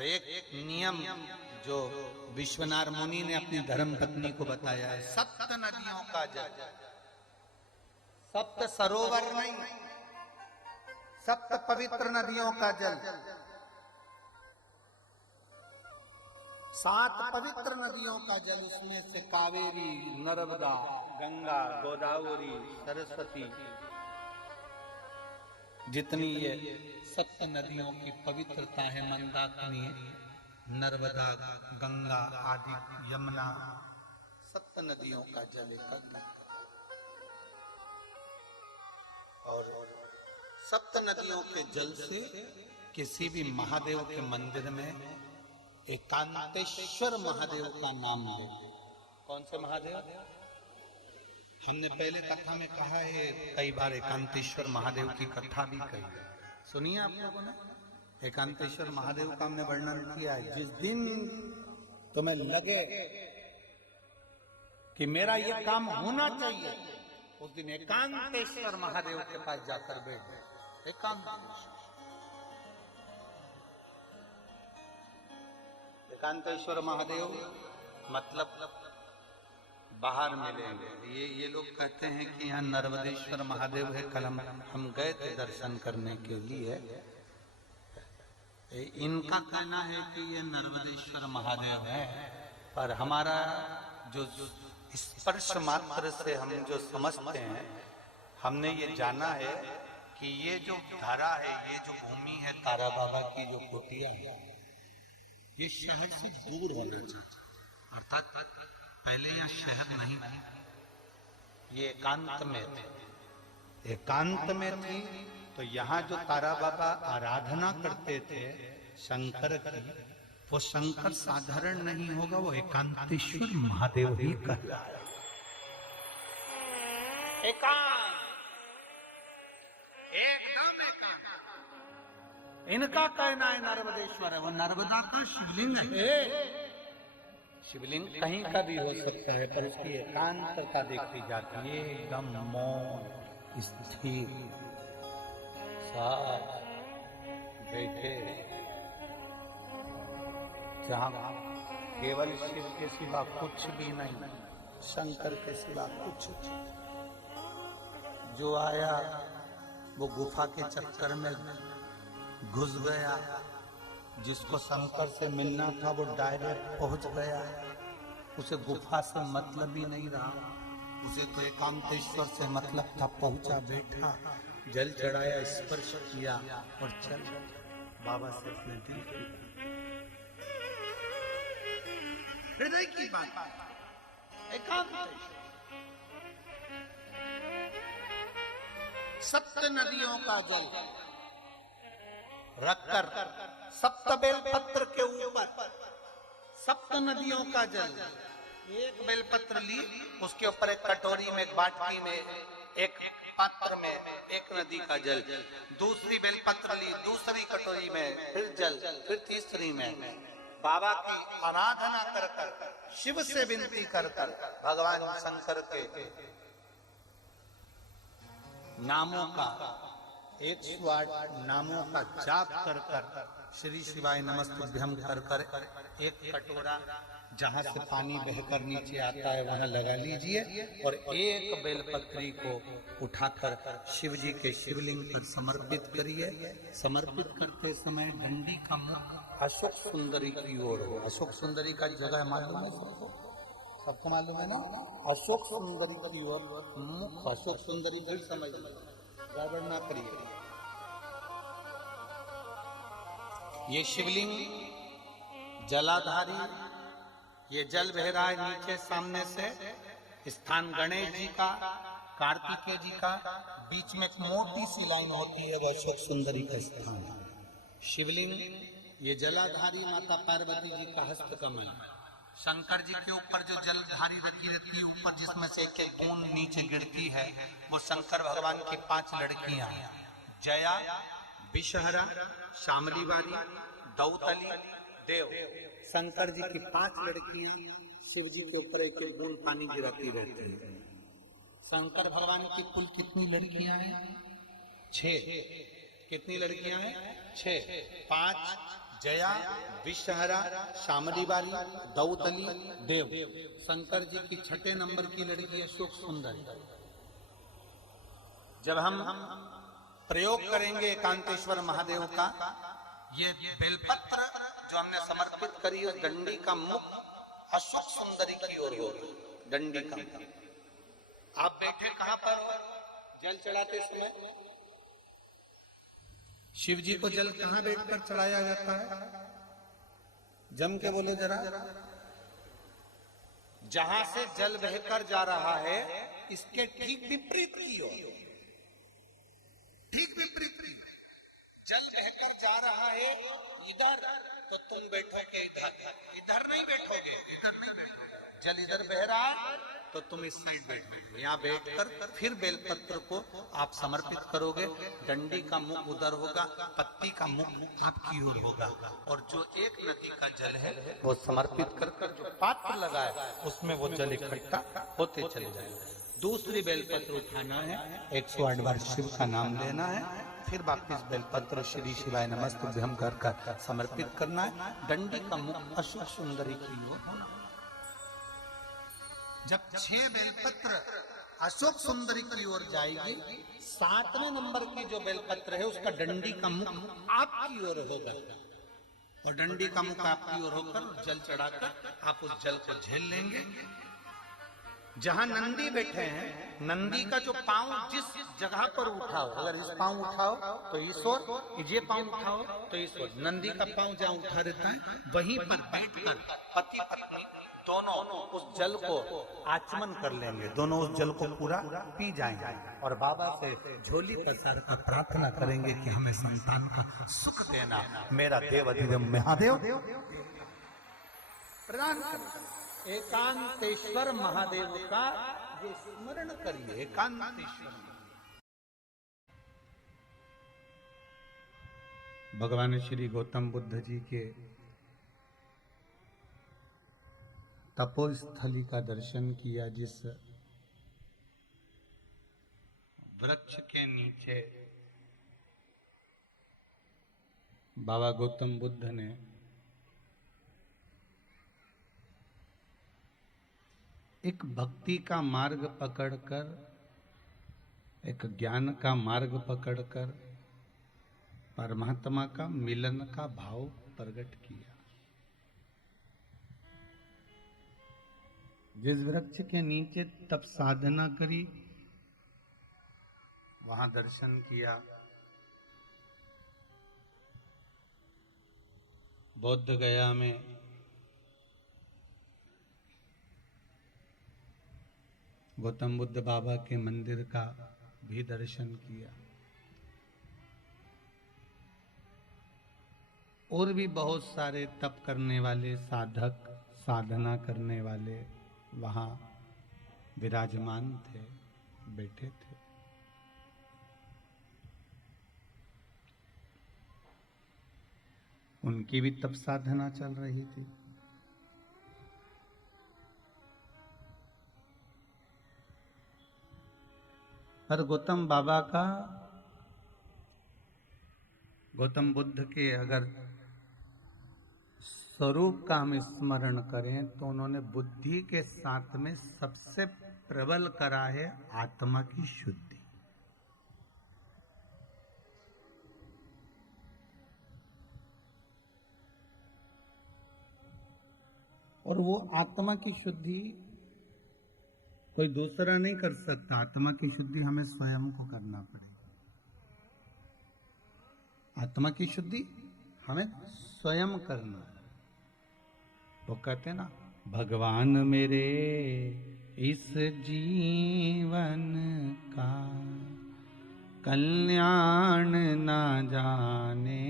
और एक नियम जो विश्वनाथ मुनि ने अपनी धर्म पत्नी को बताया है, सप्त नदियों का जल, सप्त सरोवर नहीं, सप्त पवित्र नदियों का जल, 7 पवित्र नदियों का जल, उसमें से कावेरी, नर्मदा, गंगा, गोदावरी, सरस्वती, जितनी ये सप्त नदियों की पवित्रता है, मंदाकिनी, नर्मदा, गंगा आदि, यमुना, सप्त नदियों का जल एकत्र, और सप्त नदियों के जल से किसी भी महादेव के मंदिर में एकांतेश्वर महादेव का नाम ले। कौन से महादेव? हमने पहले कथा में कहा है, कई बार एकांतेश्वर महादेव की कथा भी कही है, सुनिए आप लोगों ने। एकांतेश्वर महादेव का हमने वर्णन किया है। जिस दिन तुम्हें लगे कि मेरा ये काम होना चाहिए, उस दिन एकांतेश्वर महादेव के पास जाकर बैठ जाए। एकांतेश्वर महादेव मतलब बाहर मिलेंगे। ये लोग कहते हैं कि यहाँ नर्मदेश्वर महादेव है। कल हम गए थे दर्शन करने के लिए। इनका कहना है कि ये नर्मदेश्वर महादेव है, पर हमारा जो स्पर्श मात्र से हम जो समझते हैं, हमने ये जाना है कि ये जो धरा है, ये जो भूमि है तारा बाबा की जो कुटिया है, ये शहर से दूर होना चाहिए। अर्थात पहले यहाँ शहर नहीं थी, ये एकांत में थे। एकांत में थी तो यहाँ जो तारा बाबा आराधना करते थे शंकर की, वो शंकर साधारण नहीं होगा, वो एकांतेश्वर महादेव ही कहलाए। एकांत, एकदम एकांत। इनका कहना है नर्मदेश्वर है, वो नर्मदा का शिवलिंग है। शिवलिंग कहीं का भी हो सकता है, पर उसकी एकांतता देखी जाती है, एकदम मौन, स्थिर, साथ बैठे, जहाँ केवल शिव के सिवा कुछ भी नहीं, शंकर के सिवा कुछ। जो आया वो गुफा के चक्कर में घुस गया, जिसको शंकर से मिलना था वो डायरेक्ट पहुंच गया, उसे गुफा से मतलब ही नहीं रहा, उसे तो एकांतेश्वर से मतलब था। पहुंचा, बैठा, जल चढ़ाया, स्पर्श किया और चल बाबा से अपने दिल की हृदय की बात। एकांतेश्वर सप्त नदियों का जल रखकर, सप्त बेलपत्र के ऊपर सप्त नदियों का जल, एक बेलपत्र ली, उसके ऊपर एक कटोरी में, एक बाटकी में, एक पात्र में एक नदी का जल, दूसरी बेलपत्र ली, दूसरी कटोरी में फिर जल, फिर तीसरी में बाबा की आराधना कर कर, शिव से विनती कर कर, भगवान शंकर के नामों का, 108 नामों का जाप कर कर, श्री शिवाय नमस्तुभ्यम कर कर, एक कटोरा जहां से पानी बहकर नीचे आता है वहां लगा लीजिए और एक बेलपत्री को उठाकर शिव जी के शिवलिंग पर समर्पित करिए। समर्पित करते समय डंडी का मुख अशोक सुंदरी की ओर हो। अशोक सुंदरी का जगह मालूम है सबको? सबको मालूम है ना? अशोक सुंदरी की ओर मुख, अशोक सुंदरी फिर समझ गड़बड़ ना करिए। ये शिवलिंग जलाधारी, ये जल बह रहा है नीचे सामने से, स्थान गणेश जी का, कार्तिकेय जी का, बीच में एक मोटी सी लाइन होती है, वह अशोक सुंदरी का स्थान है। शिवलिंग ये जलाधारी माता पार्वती जी का हस्त कमल, शंकर जी के ऊपर जो जलधारी रखी रहती है ऊपर, जिसमें से एक एक बूंद नीचे गिरती है, वो शंकर भगवान की 5 लड़कियां हैं, जया, विषहरा, शामलीवारी, दौतली, देव। शंकर जी की 5 लड़कियां शिव जी के ऊपर एक एक बूंद पानी गिराती रहती है। शंकर भगवान की कुल कितनी लड़कियां हैं? 6। कितनी लड़कियां हैं? 6। 5 जया, विषहरा, शामली बारी, दौतली, देव। शंकर जी की 6 नंबर की लड़की अशोक सुंदर। जब हम प्रयोग करेंगे एकांतेश्वर महादेव का, ये बेलपत्र जो हमने समर्पित करी उस डंडी का मुख अशोक सुंदरी की ओर होगा। डंडी का आप बैठे कहां पर हो? जल चढ़ाते समय शिव जी को जल कहां बैठकर चढ़ाया जाता है? जम के बोले जरा। जहां से जल बहकर जा रहा है इसके ठीक विपरीत की ओर, ठीक विपरीत। जल बहकर जा रहा है इधर, तो तुम बैठोगे इधर। इधर नहीं बैठोगे, इधर नहीं बैठोगे। जल इधर बह रहा है तो तुम इस साइड बैठोगे। यहाँ बैठकर फिर बेलपत्र को आप समर्पित करोगे। डंडी का मुख उधर होगा, पत्ती का मुख आपकी ओर होगा, और जो एक नदी का जल है वो समर्पित कर कर जो पात्र लगा है उसमें वो जल इकट्ठा होते चले जाएंगे। दूसरी बेलपत्र उठाना है, 108 बार शिव का नाम लेना है, फिर वापिस बेलपत्र श्री शिवाय नमस्तुभ्यं कर समर्पित करना है। डंडी का मुख अशोक सुंदरी की ओर होना। जब 6 बेलपत्र अशोक सुंदरी की ओर जाएगी, 7वें नंबर की जो बेलपत्र है उसका डंडी का मुख आपकी ओर होगा, और डंडी का मुख आपकी ओर होकर जल चढ़ाकर आप उस जल को झेल लेंगे। जहां नंदी बैठे हैं, नंदी का जो पांव जिस जगह पर उठाओ, अगर इस पांव उठाओ तो इस ओर, ये पांव उठाओ तो इस ओर, नंदी का पांव जहां उठा रहता है वहीं पर बैठकर पति पत्नी दोनों उस जल को आचमन कर लेंगे। दोनों उस जल को पूरा पी जाएंगे और बाबा से झोली पसार कर प्रार्थना करेंगे कि हमें संतान का सुख देना, मेरा देव अधिदेव महादेव प्रदान करें। एकांतेश्वर महादेव का ये स्मरण करिए। एकांतेश्वर भगवान श्री गौतम बुद्ध जी के तपोस्थली का दर्शन किया, जिस वृक्ष के नीचे बाबा गौतम बुद्ध ने एक भक्ति का मार्ग पकड़कर, एक ज्ञान का मार्ग पकड़कर परमात्मा का मिलन का भाव प्रकट किया। जिस वृक्ष के नीचे तप साधना करी वहां दर्शन किया। बौद्ध गया में गौतम बुद्ध बाबा के मंदिर का भी दर्शन किया। और भी बहुत सारे तप करने वाले साधक, साधना करने वाले वहां विराजमान थे, बैठे थे। उनकी भी तप साधना चल रही थी। पर गौतम बाबा का, गौतम बुद्ध के अगर स्वरूप का हम स्मरण करें तो उन्होंने बुद्धि के साथ में सबसे प्रबल करा है आत्मा की शुद्धि। और वो आत्मा की शुद्धि कोई दूसरा नहीं कर सकता। आत्मा की शुद्धि हमें स्वयं को करना पड़ेगी। आत्मा की शुद्धि हमें स्वयं करना है। वो कहते ना, भगवान मेरे इस जीवन का कल्याण ना जाने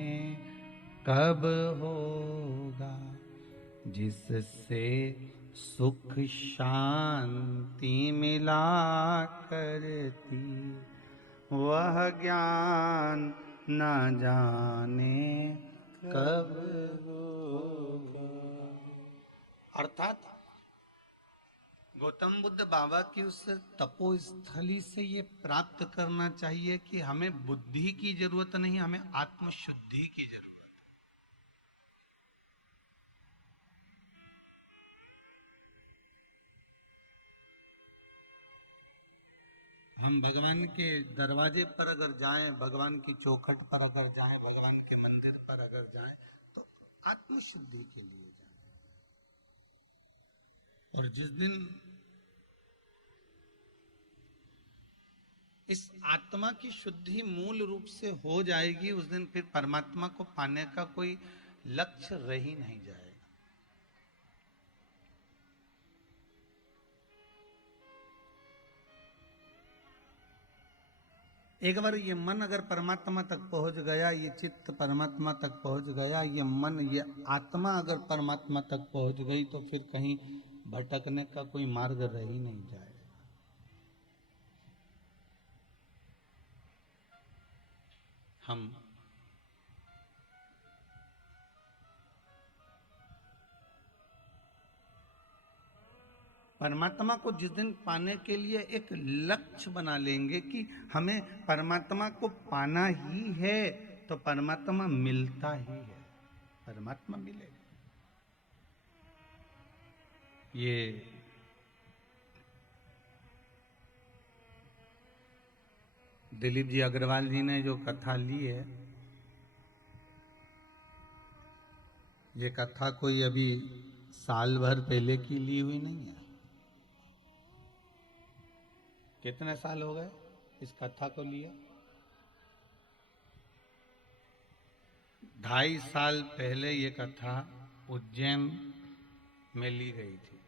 कब होगा, जिससे सुख शांति मिला करती वह ज्ञान न जाने कब होगा। अर्थात गौतम बुद्ध बाबा की उस तपोस्थली से ये प्राप्त करना चाहिए कि हमें बुद्धि की जरूरत नहीं, हमें आत्मशुद्धि की जरूरत है। हम भगवान के दरवाजे पर अगर जाएं, भगवान की चौखट पर अगर जाएं, भगवान के मंदिर पर अगर जाएं, तो आत्मशुद्धि के लिए जाएं। और जिस दिन इस आत्मा की शुद्धि मूल रूप से हो जाएगी, उस दिन फिर परमात्मा को पाने का कोई लक्ष्य रह ही नहीं जाएगा। एक बार ये मन अगर परमात्मा तक पहुंच गया, ये चित्त परमात्मा तक पहुंच गया, ये मन, ये आत्मा अगर परमात्मा तक पहुंच गई, तो फिर कहीं भटकने का कोई मार्ग रह ही नहीं जाएगा। हम परमात्मा को जिस दिन पाने के लिए एक लक्ष्य बना लेंगे कि हमें परमात्मा को पाना ही है, तो परमात्मा मिलता ही है, परमात्मा मिलेगा। ये दिलीप जी अग्रवाल जी ने जो कथा ली है, ये कथा कोई अभी साल भर पहले की ली हुई नहीं है। कितने साल हो गए इस कथा को लिए? 2.5 साल पहले ये कथा उज्जैन में ली गई थी।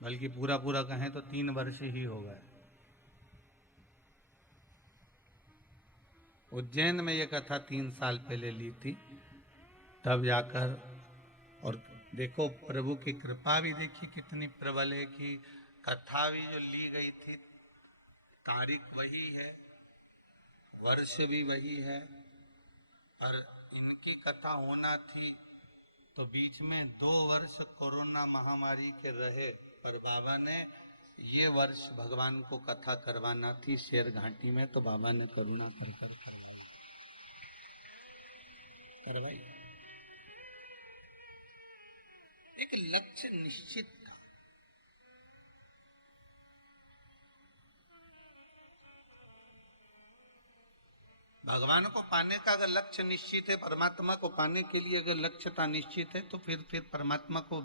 बल्कि पूरा पूरा कहें तो 3 वर्ष ही हो गए। उज्जैन में ये कथा 3 साल पहले ली थी, तब जाकर। और देखो प्रभु की कृपा भी देखिए कितनी प्रबल है कि कथा भी जो ली गई थी, तारीख वही है, वर्ष भी वही है, और इनकी कथा होना थी तो बीच में 2 वर्ष कोरोना महामारी के रहे, पर बाबा ने ये वर्ष भगवान को कथा करवाना थी शेर घाटी में, तो बाबा ने करुणा कर करवाई। एक लक्ष्य निश्चित था। भगवान को पाने का अगर लक्ष्य निश्चित है, परमात्मा को पाने के लिए अगर लक्ष्यता निश्चित है, तो फिर परमात्मा को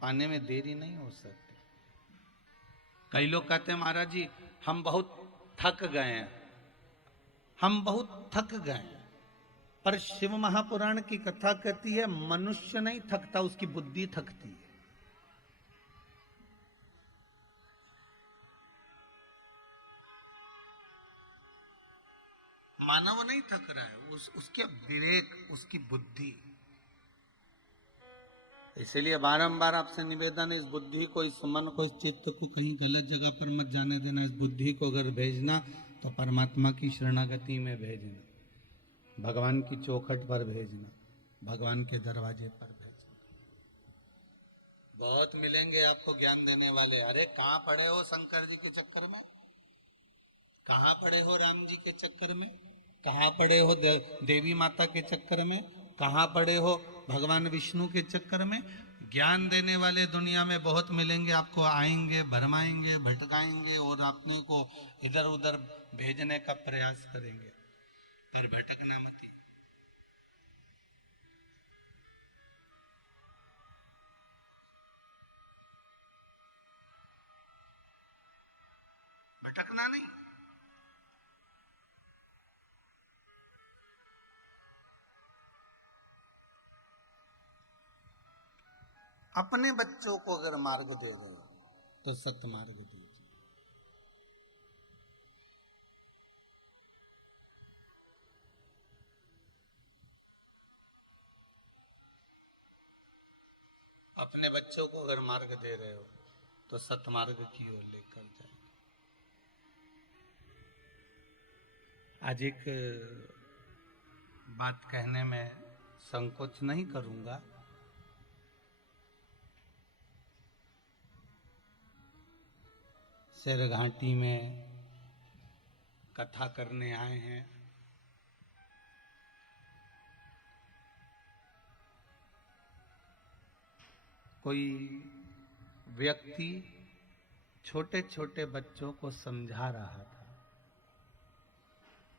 पाने में देरी नहीं हो सकती। कई लोग कहते हैं महाराज जी हम बहुत थक गए हैं, हम बहुत थक गए हैं, पर शिव महापुराण की कथा कहती है मनुष्य नहीं थकता, उसकी बुद्धि थकती है। मानव नहीं थक रहा है, उसके विवेक, उसकी बुद्धि। इसलिए बारंबार आपसे निवेदन है, इस बुद्धि को, इस मन को, इस चित्त को कहीं गलत जगह पर मत जाने देना। इस बुद्धि को अगर भेजना तो परमात्मा की शरणागति में भेजना, भगवान की चौखट पर भेजना, भगवान के दरवाजे पर भेजना। बहुत मिलेंगे आपको ज्ञान देने वाले। अरे कहाँ पड़े हो शंकर जी के चक्कर में, कहाँ पड़े हो राम जी के चक्कर में, कहाँ पड़े हो देवी माता के चक्कर में, कहाँ पड़े हो भगवान विष्णु के चक्कर में। ज्ञान देने वाले दुनिया में बहुत मिलेंगे आपको, आएंगे, भरमाएंगे, भटकाएंगे और अपने को इधर उधर भेजने का प्रयास करेंगे, पर भटकना मत। भटकना नहीं। अपने बच्चों को अगर मार्ग दे रहे हो तो सत्य मार्ग दीजिए। अपने बच्चों को अगर मार्ग दे रहे हो तो सत्मार्ग की ओर लेकर जाए। आज एक बात कहने में संकोच नहीं करूंगा। शेर घाटी में कथा करने आए हैं, कोई व्यक्ति छोटे छोटे बच्चों को समझा रहा था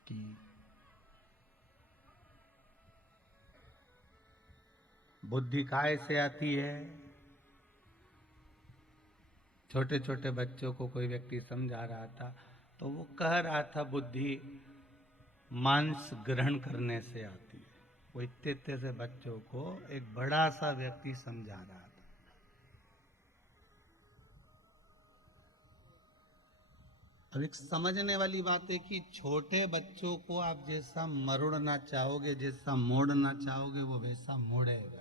कि बुद्धि काय से आती है। छोटे छोटे बच्चों को कोई व्यक्ति समझा रहा था, तो वो कह रहा था बुद्धि मांस ग्रहण करने से आती है। वो इतने से बच्चों को एक बड़ा सा व्यक्ति समझा रहा था। अब एक समझने वाली बात है कि छोटे बच्चों को आप जैसा मरोड़ना चाहोगे, जैसा मोड़ना चाहोगे, वो वैसा मोड़ेगा।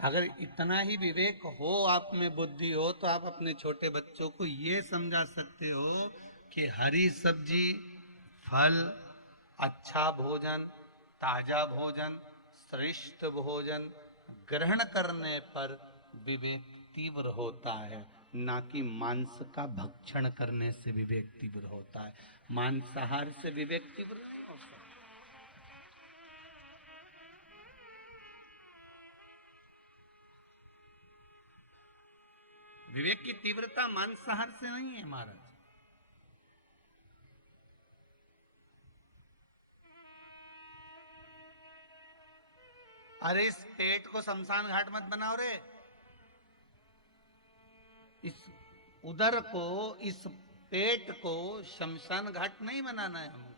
अगर इतना ही विवेक हो, आप में बुद्धि हो, तो आप अपने छोटे बच्चों को ये समझा सकते हो कि हरी सब्जी, फल, अच्छा भोजन, ताजा भोजन, श्रेष्ठ भोजन ग्रहण करने पर विवेक तीव्र होता है, ना कि मांस का भक्षण करने से विवेक तीव्र होता है। मांसाहार से विवेक तीव्र नहीं हो सकता। विवेक की तीव्रता मांसाहार से नहीं है महाराज। अरे इस पेट को शमशान घाट मत बनाओ रे। इस उदर को, इस पेट को शमशान घाट नहीं बनाना है हमको।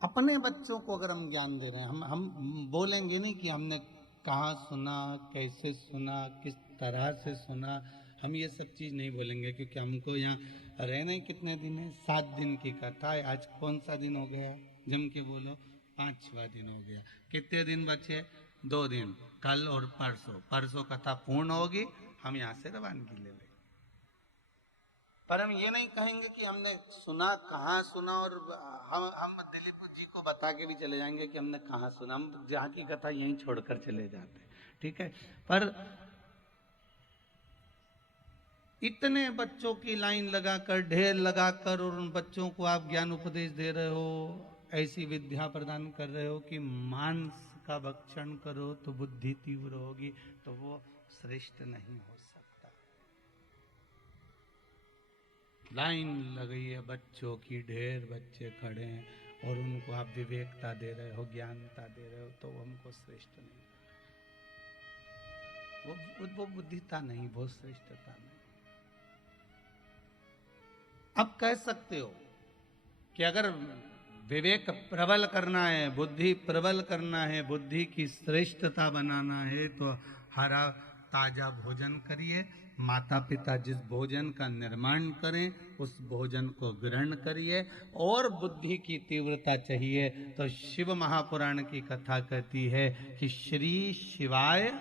अपने बच्चों को अगर हम ज्ञान दे रहे हैं, हम बोलेंगे नहीं कि हमने कहाँ सुना, कैसे सुना, किस तरह से सुना। हम ये सब चीज नहीं बोलेंगे, क्योंकि हमको यहाँ रहना ही कितने दिन है? 7 दिन की कथा है। आज कौन सा दिन हो गया? जम के बोलो, 5वां दिन हो गया। कितने दिन बचे? 2 दिन, कल और परसों। परसों कथा पूर्ण होगी, हम यहाँ से रवानगी ले लेंगे। पर हम ये नहीं कहेंगे कि हमने सुना, कहाँ सुना, और हम दिलीप जी को बता के भी चले जाएंगे कि हमने कहाँ सुना। हम जहाँ की कथा यहीं छोड़कर चले जाते हैं, ठीक है। पर इतने बच्चों की लाइन लगाकर, ढेर लगाकर, और उन बच्चों को आप ज्ञान उपदेश दे रहे हो, ऐसी विद्या प्रदान कर रहे हो कि मांस का भक्षण करो तो बुद्धि तीव्र होगी, तो वो श्रेष्ठ नहीं हो सकता। लाइन लगी है बच्चों की, ढेर बच्चे खड़े हैं, और उनको आप विवेकता दे रहे हो, ज्ञानता दे रहे हो, तो हमको श्रेष्ठ नहीं। वो बुद्धिता नहीं, वो श्रेष्ठता नहीं। अब कह सकते हो कि अगर विवेक प्रबल करना है, बुद्धि प्रबल करना है, बुद्धि की श्रेष्ठता बनाना है, तो हरा ताजा भोजन करिए। माता पिता जिस भोजन का निर्माण करें, उस भोजन को ग्रहण करिए। और बुद्धि की तीव्रता चाहिए तो शिव महापुराण की कथा कहती है कि श्री शिवाय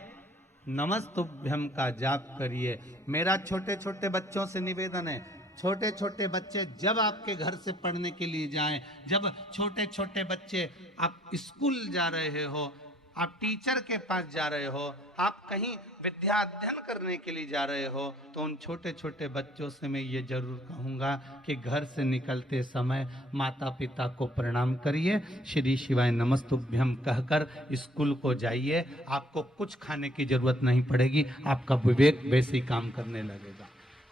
नमस्तुभ्यम का जाप करिए। मेरा छोटे छोटे बच्चों से निवेदन है, छोटे छोटे बच्चे जब आपके घर से पढ़ने के लिए जाएं, जब छोटे छोटे बच्चे आप स्कूल जा रहे हो, आप टीचर के पास जा रहे हो, आप कहीं विद्या अध्ययन करने के लिए जा रहे हो, तो उन छोटे छोटे बच्चों से मैं ये जरूर कहूँगा कि घर से निकलते समय माता पिता को प्रणाम करिए, श्री शिवाय नमस्तुभ्यम कहकर स्कूल को जाइए। आपको कुछ खाने की जरूरत नहीं पड़ेगी, आपका विवेक वैसे ही काम करने लगेगा,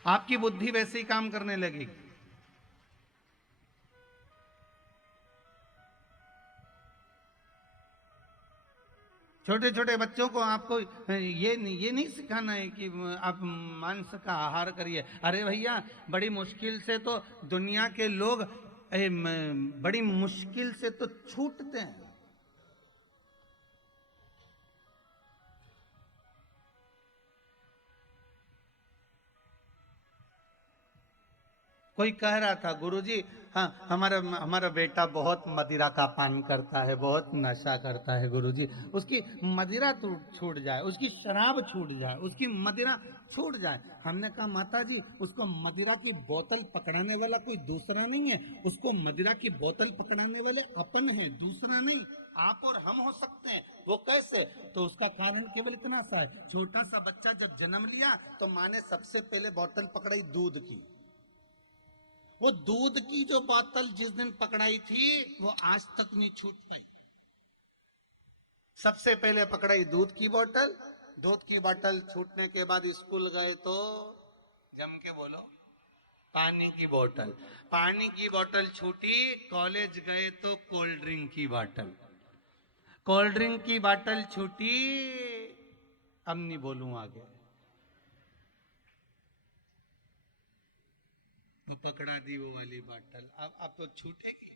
आपकी बुद्धि वैसे ही काम करने लगेगी। छोटे छोटे बच्चों को आपको ये नहीं सिखाना है कि आप मांस का आहार करिए। अरे भैया, बड़ी मुश्किल से तो दुनिया के लोग बड़ी मुश्किल से तो छूटते हैं। कोई कह रहा था, गुरुजी हाँ हमारा बेटा बहुत मदिरा का पान करता है, बहुत नशा करता है गुरुजी, उसकी मदिरा छूट जाए, उसकी शराब छूट जाए, उसकी मदिरा छूट जाए। हमने कहा माता जी, उसको मदिरा की बोतल पकड़ाने वाला कोई दूसरा नहीं है, उसको मदिरा की बोतल पकड़ाने वाले अपन हैं, दूसरा नहीं। आप और हम हो सकते हैं। वो कैसे? तो उसका कारण केवल इतना सा है, छोटा सा बच्चा जब जन्म लिया तो माँ ने सबसे पहले बोतल पकड़ाई दूध की, वो दूध की जो बोतल जिस दिन पकड़ाई थी वो आज तक नहीं छूट पाई। सबसे पहले पकड़ाई दूध की बोतल, दूध की बोतल छूटने के बाद स्कूल गए तो जम के बोलो पानी की बोतल, पानी की बोतल छूटी, कॉलेज गए तो कोल्ड ड्रिंक की बोतल, कोल्ड ड्रिंक की बोतल छूटी, अब नहीं बोलूं आगे। पकड़ा दी वो वाली बोतल, अब तो छूटेगी।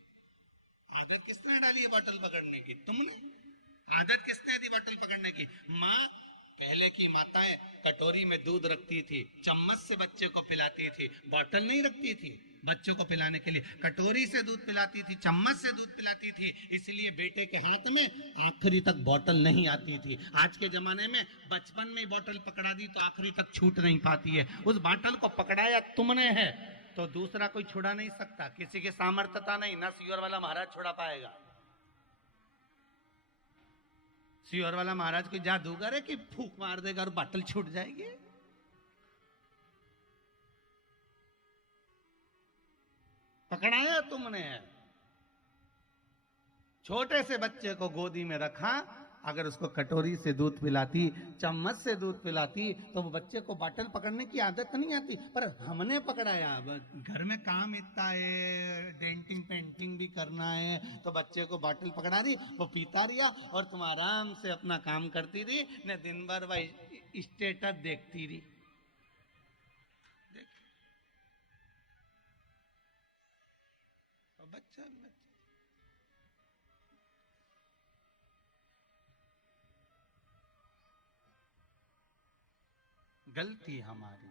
आदत किसने डाली है बोतल पकड़ने की? तुमने। आदत किसने दी बोतल पकड़ने की? माँ। पहले की माताएं कटोरी में दूध रखती थी, चम्मच से बच्चे को पिलाती थी, बोतल नहीं रखती थी बच्चों को पिलाने के लिए, कटोरी से दूध पिलाती थी, चम्मच से दूध पिलाती थी। इसलिए बेटे के हाथ में आखिरी तक बोतल नहीं आती थी। आज के जमाने में बचपन में बोतल पकड़ा दी तो आखिरी तक छूट नहीं पाती है। उस बोतल को पकड़ाया तुमने है तो दूसरा कोई छुड़ा नहीं सकता, किसी की सामर्थ्यता नहीं, ना सीवर वाला महाराज छुड़ा पाएगा। सीवर वाला महाराज कोई जादूगर है कि फूंक मार देगा और बोतल छूट जाएगी? पकड़ाया तुमने है। छोटे से बच्चे को गोदी में रखा, अगर उसको कटोरी से दूध पिलाती, चम्मच से दूध पिलाती तो वो बच्चे को बोतल पकड़ने की आदत नहीं आती। पर हमने पकड़ाया, घर में काम इतना है, डेंटिंग पेंटिंग भी करना है, तो बच्चे को बोतल पकड़ा दी, वो पीता रहा और तुम आराम से अपना काम करती रही न, दिन भर वही स्टेटस देखती रही। बच्चा गलती हमारी।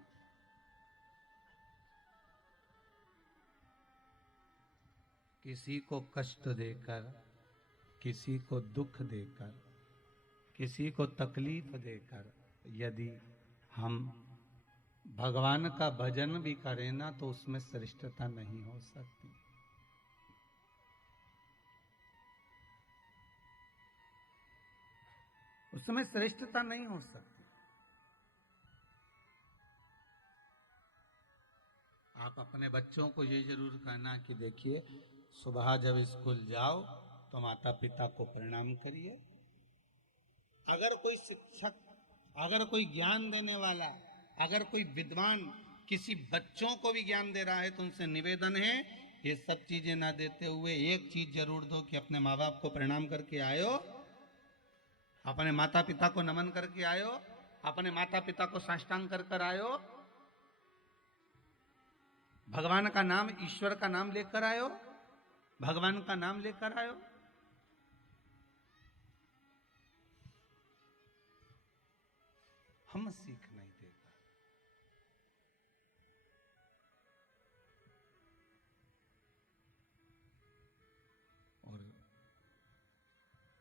किसी को कष्ट देकर, किसी को दुख देकर, किसी को तकलीफ देकर यदि हम भगवान का भजन भी करें ना तो उसमें श्रेष्ठता नहीं हो सकती। उसमें श्रेष्ठता नहीं हो सकती। आप अपने बच्चों को ये जरूर कहना कि देखिए, सुबह जब स्कूल जाओ तो माता पिता को प्रणाम करिए। अगर कोई शिक्षक, अगर कोई ज्ञान देने वाला, अगर कोई विद्वान किसी बच्चों को भी ज्ञान दे रहा है तो उनसे निवेदन है, ये सब चीजें ना देते हुए एक चीज जरूर दो कि अपने माँ बाप को प्रणाम करके आयो, अपने माता पिता को नमन करके आयो, अपने माता पिता को साष्टांग कर कर आयो, भगवान का नाम, ईश्वर का नाम लेकर आयो, भगवान का नाम लेकर आयो। हम सीख नहीं देगा। और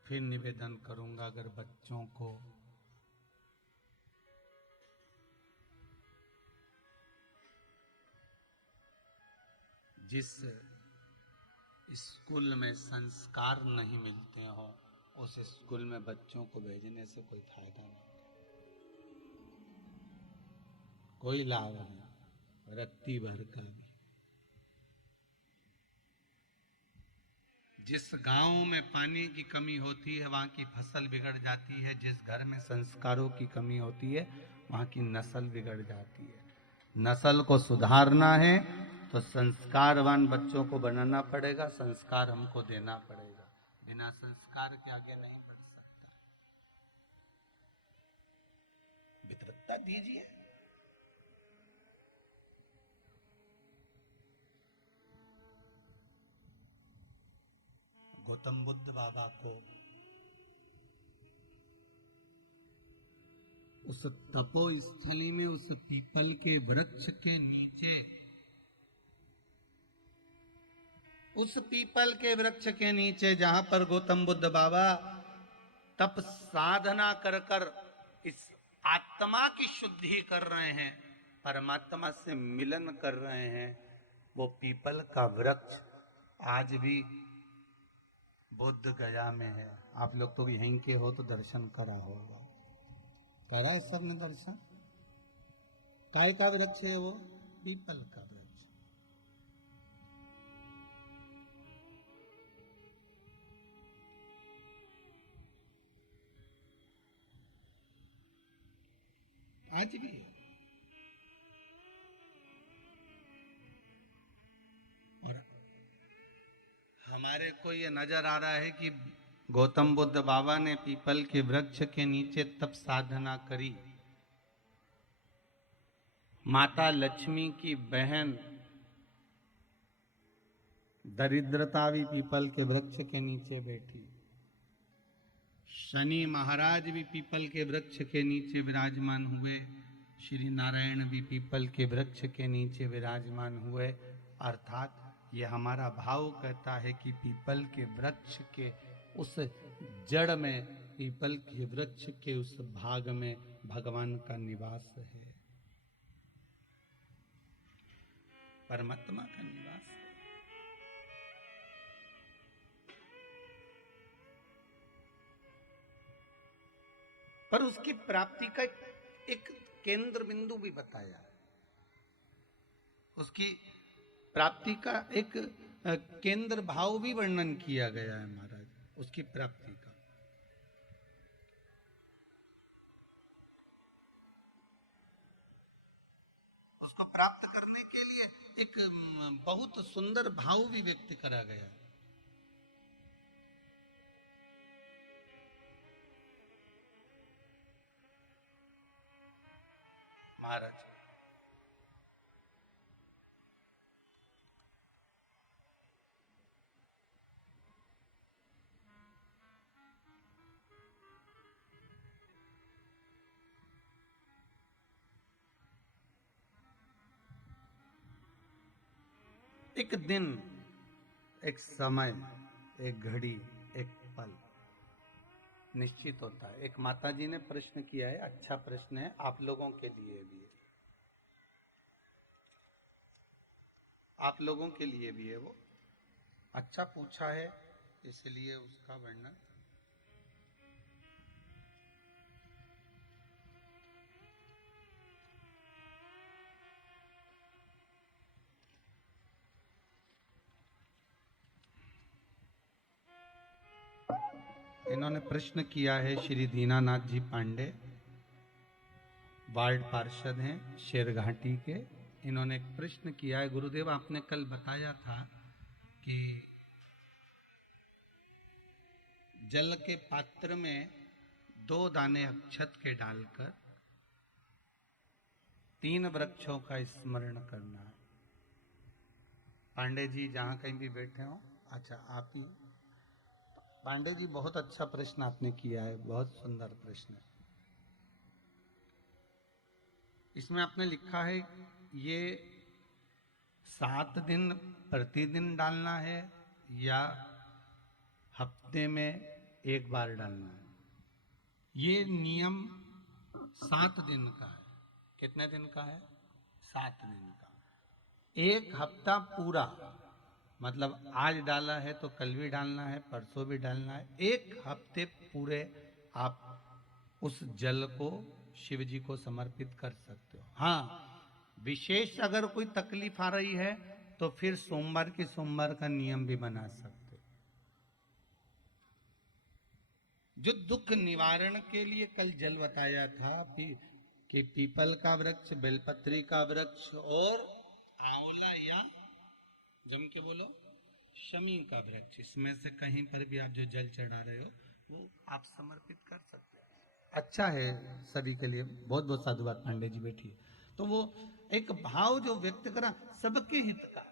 फिर निवेदन करूंगा, अगर बच्चों को जिस स्कूल में संस्कार नहीं मिलते हो उस स्कूल में बच्चों को भेजने से कोई फायदा नहीं, कोई लाभ नहीं, रत्ती भर का भी। जिस गांव में पानी की कमी होती है वहां की फसल बिगड़ जाती है, जिस घर में संस्कारों की कमी होती है वहां की नस्ल बिगड़ जाती है। नस्ल को सुधारना है तो संस्कारवान बच्चों को बनाना पड़ेगा, संस्कार हमको देना पड़ेगा, बिना संस्कार के आगे नहीं बढ़ सकता। वितृता दीजिए। गौतम बुद्ध बाबा को उस तपो स्थली में, उस पीपल के वृक्ष के नीचे, उस पीपल के वृक्ष के नीचे जहां पर गौतम बुद्ध बाबा तप साधना कर कर इस आत्मा की शुद्धि कर रहे हैं, परमात्मा से मिलन कर रहे हैं, वो पीपल का वृक्ष आज भी बुद्ध गया में है। आप लोग तो भी यहीं के हो तो दर्शन करा होगा, करा है सबने दर्शन? काय का वृक्ष है वो? पीपल का वृक्ष। आज भी है। और हमारे को ये नजर आ रहा है कि गौतम बुद्ध बाबा ने पीपल के वृक्ष के नीचे तप साधना करी। माता लक्ष्मी की बहन दरिद्रता भी पीपल के वृक्ष के नीचे बैठी। शनि महाराज भी पीपल के वृक्ष के नीचे विराजमान हुए। श्री नारायण भी पीपल के वृक्ष के नीचे विराजमान हुए। अर्थात ये हमारा भाव कहता है कि पीपल के वृक्ष के उस जड़ में, पीपल के वृक्ष के उस भाग में भगवान का निवास है, परमात्मा का निवास है। पर उसकी प्राप्ति का एक केंद्र बिंदु भी बताया। उसकी प्राप्ति का एक केंद्र भाव भी वर्णन किया गया है महाराज, उसकी प्राप्ति का। उसको प्राप्त करने के लिए एक बहुत सुंदर भाव भी व्यक्त करा गया है। महाराज एक दिन, एक समय, एक घड़ी, एक पल निश्चित होता है। एक माताजी ने प्रश्न किया है, अच्छा प्रश्न है, आप लोगों के लिए भी है, आप लोगों के लिए भी है। वो अच्छा पूछा है, इसलिए उसका वर्णन। इन्होंने प्रश्न किया है श्री दीनानाथ जी पांडे, वार्ड पार्षद हैं शेरघाटी के। इन्होंने एक प्रश्न किया है, गुरुदेव आपने कल बताया था कि जल के पात्र में 2 दाने अक्षत के डालकर 3 वृक्षों का स्मरण करना है। पांडे जी जहां कहीं भी बैठे हो, अच्छा आप ही पांडे जी, बहुत अच्छा प्रश्न आपने किया है, बहुत सुंदर प्रश्न है। इसमें आपने लिखा है ये 7 दिन प्रतिदिन डालना है या हफ्ते में एक बार डालना है। ये नियम 7 दिन का है। कितने दिन का है? 7 दिन का। एक हफ्ता पूरा, मतलब आज डाला है तो कल भी डालना है, परसों भी डालना है। एक हफ्ते पूरे आप उस जल को शिव जी को समर्पित कर सकते हो। हाँ, विशेष अगर कोई तकलीफ आ रही है तो फिर सोमवार के सोमवार का नियम भी बना सकते हो। जो दुख निवारण के लिए कल जल बताया था कि पीपल का वृक्ष, बेलपत्री का वृक्ष और आंवला या जम के बोलो शमी का वृक्ष, इसमें से कहीं पर भी आप जो जल चढ़ा रहे हो वो आप समर्पित कर सकते हो। अच्छा है सभी के लिए। बहुत बहुत साधुवाद पांडे जी, बैठिए। तो वो एक भाव जो व्यक्त करा सबके हित का,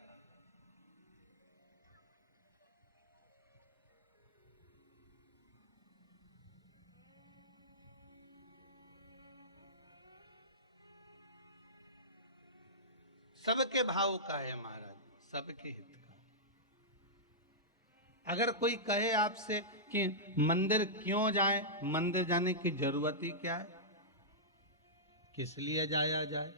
सबके भाव का है महाराज, सबके हित का। अगर कोई कहे आपसे कि मंदिर क्यों जाए, मंदिर जाने की जरूरत ही क्या है, किस लिए जाया जाए।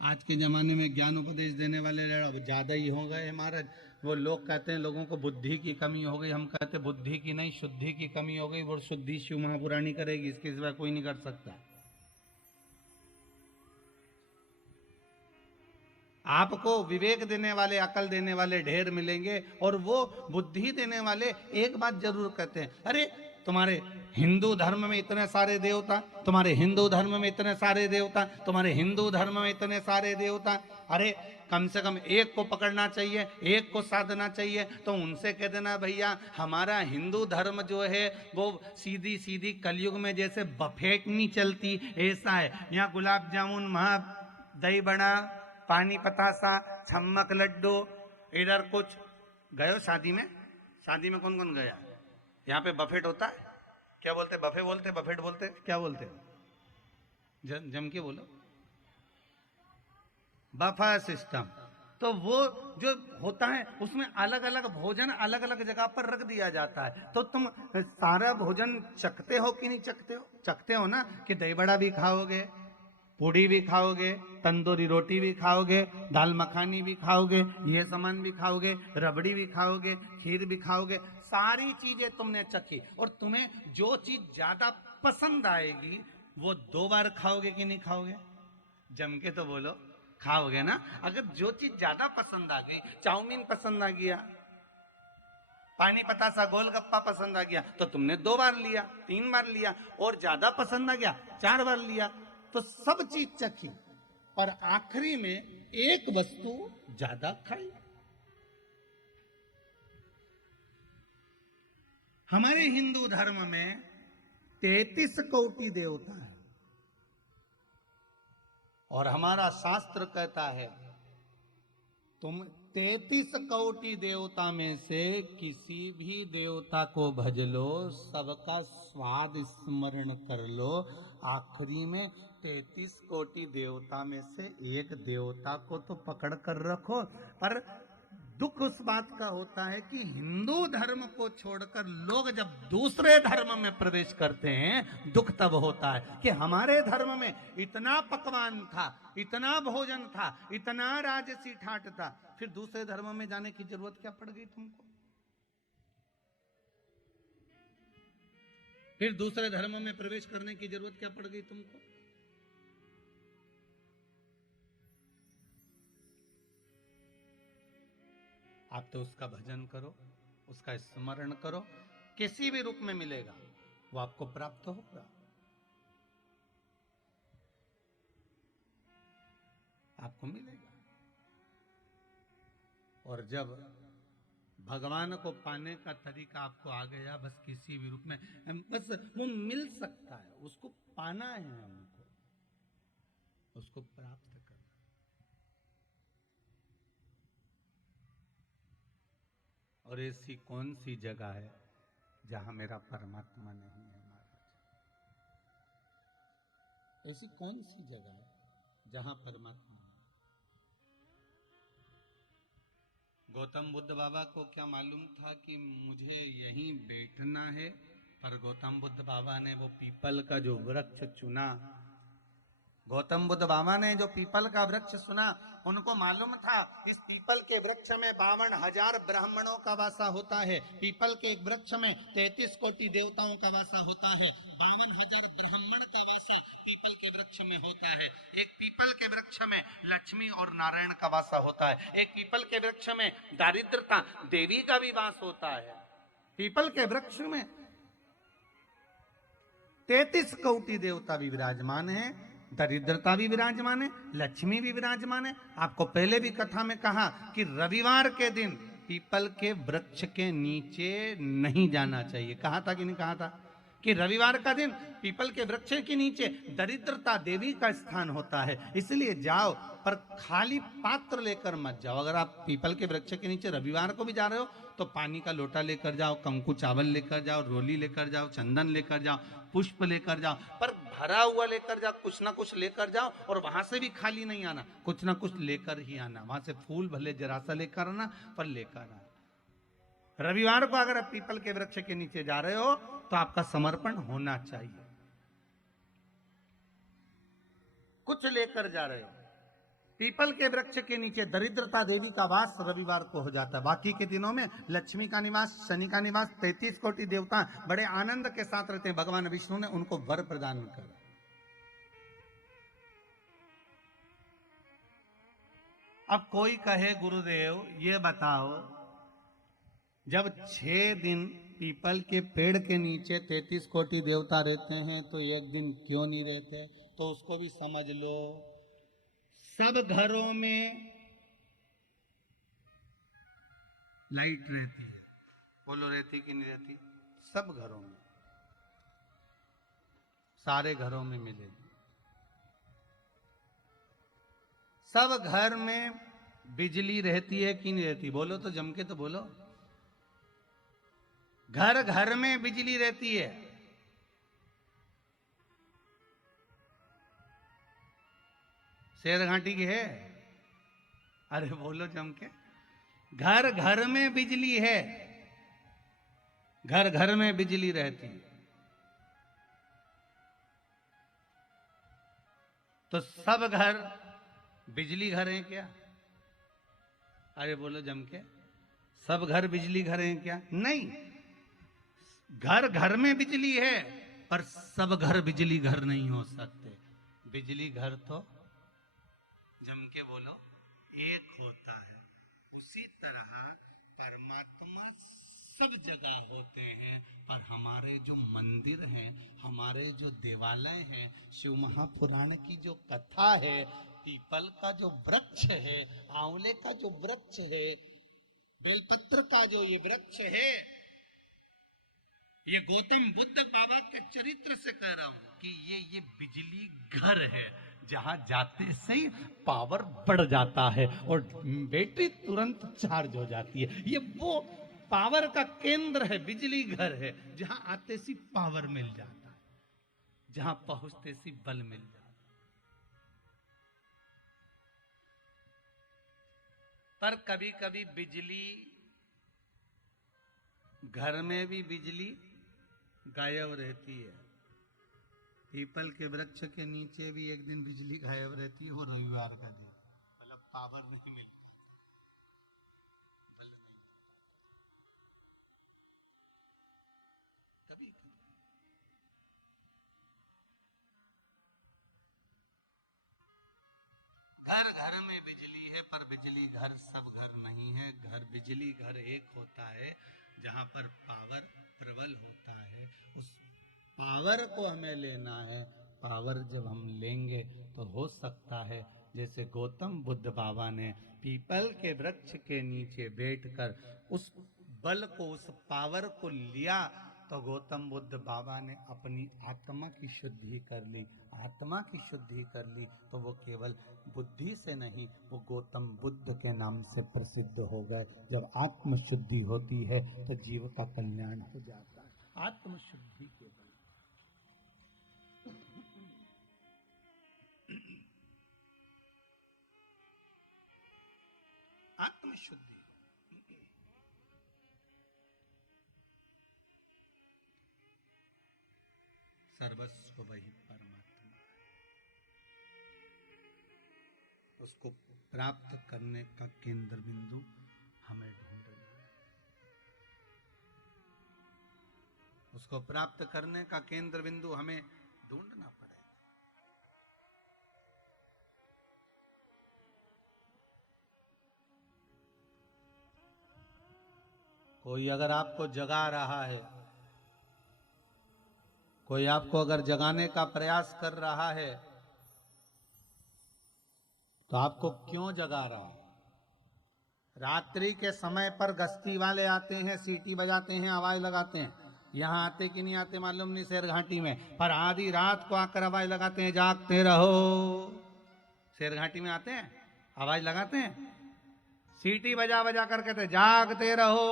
आज के जमाने में ज्ञान उपदेश देने वाले ज्यादा ही हो गए महाराज। वो लोग कहते हैं लोगों को बुद्धि की कमी हो गई, हम कहते हैं बुद्धि की नहीं, शुद्धि की कमी हो गई। वो शुद्धि शिव महापुराणी करेगी, इसके सिवा कोई नहीं कर सकता। आपको विवेक देने वाले, अकल देने वाले ढेर मिलेंगे, और वो बुद्धि देने वाले एक बात जरूर कहते हैं, अरे तुम्हारे हिंदू धर्म में इतने सारे देवता, तुम्हारे हिंदू धर्म में इतने सारे देवता, तुम्हारे हिंदू धर्म में इतने सारे देवता। अरे कम से कम एक को पकड़ना चाहिए, एक को साधना चाहिए। तो उनसे कह देना भैया हमारा हिंदू धर्म जो है वो सीधी सीधी कलयुग में जैसे बफेट नहीं चलती ऐसा है। यहाँ गुलाब जामुन, महा दही बड़ा, पानी पतासा, छम्मक लड्डू, इधर कुछ। गयो शादी में? शादी में कौन कौन गया? यहाँ पे बफेट होता है? क्या बोलते? बफे बोलते, बफेट बोलते, क्या बोलते? जम के बोलो। बफा सिस्टम। तो वो जो होता है उसमें अलग अलग भोजन अलग अलग जगह पर रख दिया जाता है। तो तुम सारा भोजन चखते हो कि नहीं चखते हो? चखते हो ना कि दही बड़ा भी खाओगे, पूड़ी भी खाओगे, तंदूरी रोटी भी खाओगे, दाल मखानी भी खाओगे, ये सामान भी खाओगे, रबड़ी भी खाओगे, खीर भी खाओगे। सारी चीजें तुमने चखी और तुम्हें जो चीज ज्यादा पसंद आएगी वो 2 बार खाओगे कि नहीं खाओगे? जम के तो बोलो, खाओगे ना। अगर जो चीज ज्यादा पसंद आ गई, चाउमीन पसंद आ गया, पानी पतासा गोलगप्पा पसंद आ गया, तो तुमने 2 बार लिया, 3 बार लिया, और ज्यादा पसंद आ गया 4 बार लिया। तो सब चीज चखी और आखिरी में एक वस्तु ज्यादा खाई। हमारे हिंदू धर्म में 33 कोटि देवता है और हमारा शास्त्र कहता है तुम 33 कोटि देवता में से किसी भी देवता को भज लो, सबका स्वाद स्मरण कर लो, आखिरी में 33 कोटि देवता में से एक देवता को तो पकड़ कर रखो। पर दुख उस बात का होता है कि हिंदू धर्म को छोड़कर लोग जब दूसरे धर्म में प्रवेश करते हैं, दुख तब होता है कि हमारे धर्म में इतना पकवान था, इतना भोजन था, इतना राजसी ठाट था, फिर दूसरे धर्म में जाने की जरूरत क्या पड़ गई तुमको? फिर दूसरे धर्म में प्रवेश करने की जरूरत क्या पड़ गई तुमको? आप तो उसका भजन करो, उसका स्मरण करो, किसी भी रूप में मिलेगा वो आपको प्राप्त होगा। आपको मिलेगा। और जब भगवान को पाने का तरीका आपको आ गया, बस किसी भी रूप में, बस वो मिल सकता है, उसको पाना है, हमको उसको प्राप्त करना। और ऐसी कौन सी जगह है जहां मेरा परमात्मा नहीं है महाराज? ऐसी कौन सी जगह है जहां परमात्मा नहीं? गौतम बुद्ध बाबा को क्या मालूम था कि मुझे यहीं बैठना है? पर गौतम बुद्ध बाबा ने वो पीपल का जो वृक्ष चुना, गौतम बुद्ध बाबा ने जो पीपल का वृक्ष सुना, उनको मालूम था इस पीपल के वृक्ष में 52,000 ब्राह्मणों का वासा होता है। पीपल के एक वृक्ष में 33 कोटि देवताओं का वासा होता है। 52,000 ब्राह्मण का वासा पीपल के वृक्ष में होता है। एक पीपल के वृक्ष में लक्ष्मी और नारायण का वासा होता है। एक पीपल के वृक्ष में दारिद्रता देवी का भी वास होता है। पीपल के वृक्ष में 33 कोटि देवता भी विराजमान है, दरिद्रता भी विराजमान है, लक्ष्मी भी विराजमान है। आपको पहले भी कथा में कहा कि रविवार के दिन पीपल के वृक्ष के नीचे नहीं जाना चाहिए। कहा था कि नहीं कहा था कि रविवार का दिन पीपल के वृक्ष के नीचे दरिद्रता देवी का स्थान होता है, इसलिए जाओ, पर खाली पात्र लेकर मत जाओ। अगर आप पीपल के वृक्ष के नीचे रविवार को भी जा रहे हो तो पानी का लोटा लेकर जाओ, कंकु चावल लेकर जाओ, रोली लेकर जाओ, चंदन लेकर जाओ, पुष्प लेकर जाओ, पर भरा हुआ लेकर जाओ, कुछ ना कुछ लेकर जाओ। और वहां से भी खाली नहीं आना, कुछ ना कुछ लेकर ही आना। वहां से फूल भले जरा सा लेकर आना, पर लेकर आना। रविवार को अगर आप पीपल के वृक्ष के नीचे जा रहे हो तो आपका समर्पण होना चाहिए। कुछ लेकर जा रहे हो। पीपल के वृक्ष के नीचे दरिद्रता देवी का वास रविवार को हो जाता है। बाकी के दिनों में लक्ष्मी का निवास, शनि का निवास, 33 कोटि देवता बड़े आनंद के साथ रहते हैं। भगवान विष्णु ने उनको वर प्रदान करा। अब कोई कहे गुरुदेव ये बताओ, जब 6 दिन पीपल के पेड़ के नीचे 33 कोटि देवता रहते हैं तो एक दिन क्यों नहीं रहते? तो उसको भी समझ लो। सब घरों में लाइट रहती है, बोलो रहती कि नहीं रहती? सब घरों में, सारे घरों में मिलेगी। सब घर में बिजली रहती है कि नहीं रहती? बोलो तो जम के तो बोलो। घर घर में बिजली रहती है। शेर घाटी की है? अरे बोलो जम के। घर घर में बिजली है, घर घर में बिजली रहती है। तो सब घर बिजली घर हैं क्या? अरे बोलो जम के। सब घर बिजली घर हैं क्या? नहीं, घर घर में बिजली है पर सब घर बिजली घर नहीं हो सकते। बिजली घर तो जम के बोलो एक होता है। उसी तरह परमात्मा सब जगह होते हैं, पर हमारे जो मंदिर हैं, हमारे जो देवालय हैं, शिव महापुराण की जो कथा है, पीपल का जो वृक्ष है, आंवले का जो वृक्ष है, बेलपत्र का जो ये वृक्ष है, ये गौतम बुद्ध बाबा के चरित्र से कह रहा हूं कि ये बिजली घर है, जहां जाते से ही पावर बढ़ जाता है और बैटरी तुरंत चार्ज हो जाती है। ये वो पावर का केंद्र है, बिजली घर है, जहां आते सी पावर मिल जाता है, जहां पहुंचते सी बल मिल जाता है। पर कभी कभी बिजली, घर में भी बिजली गायब रहती है। पीपल के वृक्ष के नीचे भी एक दिन बिजली गायब रहती है, वो रविवार का दिन, मतलब पावर नहीं मिलता, बल नहीं। कभी कभी घर घर में बिजली है, पर बिजली घर सब घर नहीं है। घर बिजली घर एक होता है जहां पर पावर प्रबल होता है। उस पावर को हमें लेना है। पावर जब हम लेंगे तो हो सकता है जैसे गौतम बुद्ध बाबा ने पीपल के वृक्ष के नीचे बैठकर उस बल को, उस पावर को लिया, तो गौतम बुद्ध बाबा ने अपनी आत्मा की शुद्धि कर ली। आत्मा की शुद्धि कर ली तो वो केवल बुद्धि से नहीं, वो गौतम बुद्ध के नाम से प्रसिद्ध हो गए। जब आत्म शुद्धि होती है तो जीव का कल्याण हो जाता है। आत्म शुद्धि के बल, आत्म शुद्धि। सर्वस्व वही परमात्मा है। उसको प्राप्त करने का केंद्र बिंदु हमें ढूंढना है। उसको प्राप्त करने का केंद्र बिंदु हमें ढूंढना पड़ेगा। कोई अगर आपको जगा रहा है, कोई आपको अगर जगाने का प्रयास कर रहा है, तो आपको क्यों जगा रहा है? रात्रि के समय पर गश्ती वाले आते हैं, सीटी बजाते हैं, आवाज लगाते हैं। यहाँ आते कि नहीं आते मालूम नहीं शेर घाटी में, पर आधी रात को आकर आवाज लगाते हैं, जागते रहो। शेर घाटी में आते हैं, आवाज लगाते हैं, सीटी बजा बजा कर कहते जागते रहो,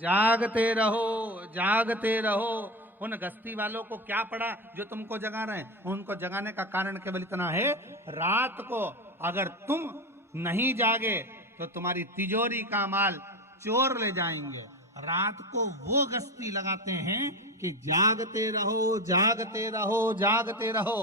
जागते रहो, जागते रहो। उन गश्ती वालों को क्या पड़ा जो तुमको जगा रहे हैं? उनको जगाने का कारण केवल इतना है, रात को अगर तुम नहीं जागे तो तुम्हारी तिजोरी का माल चोर ले जाएंगे। रात को वो गश्ती लगाते हैं कि जागते रहो, जागते रहो, जागते रहो।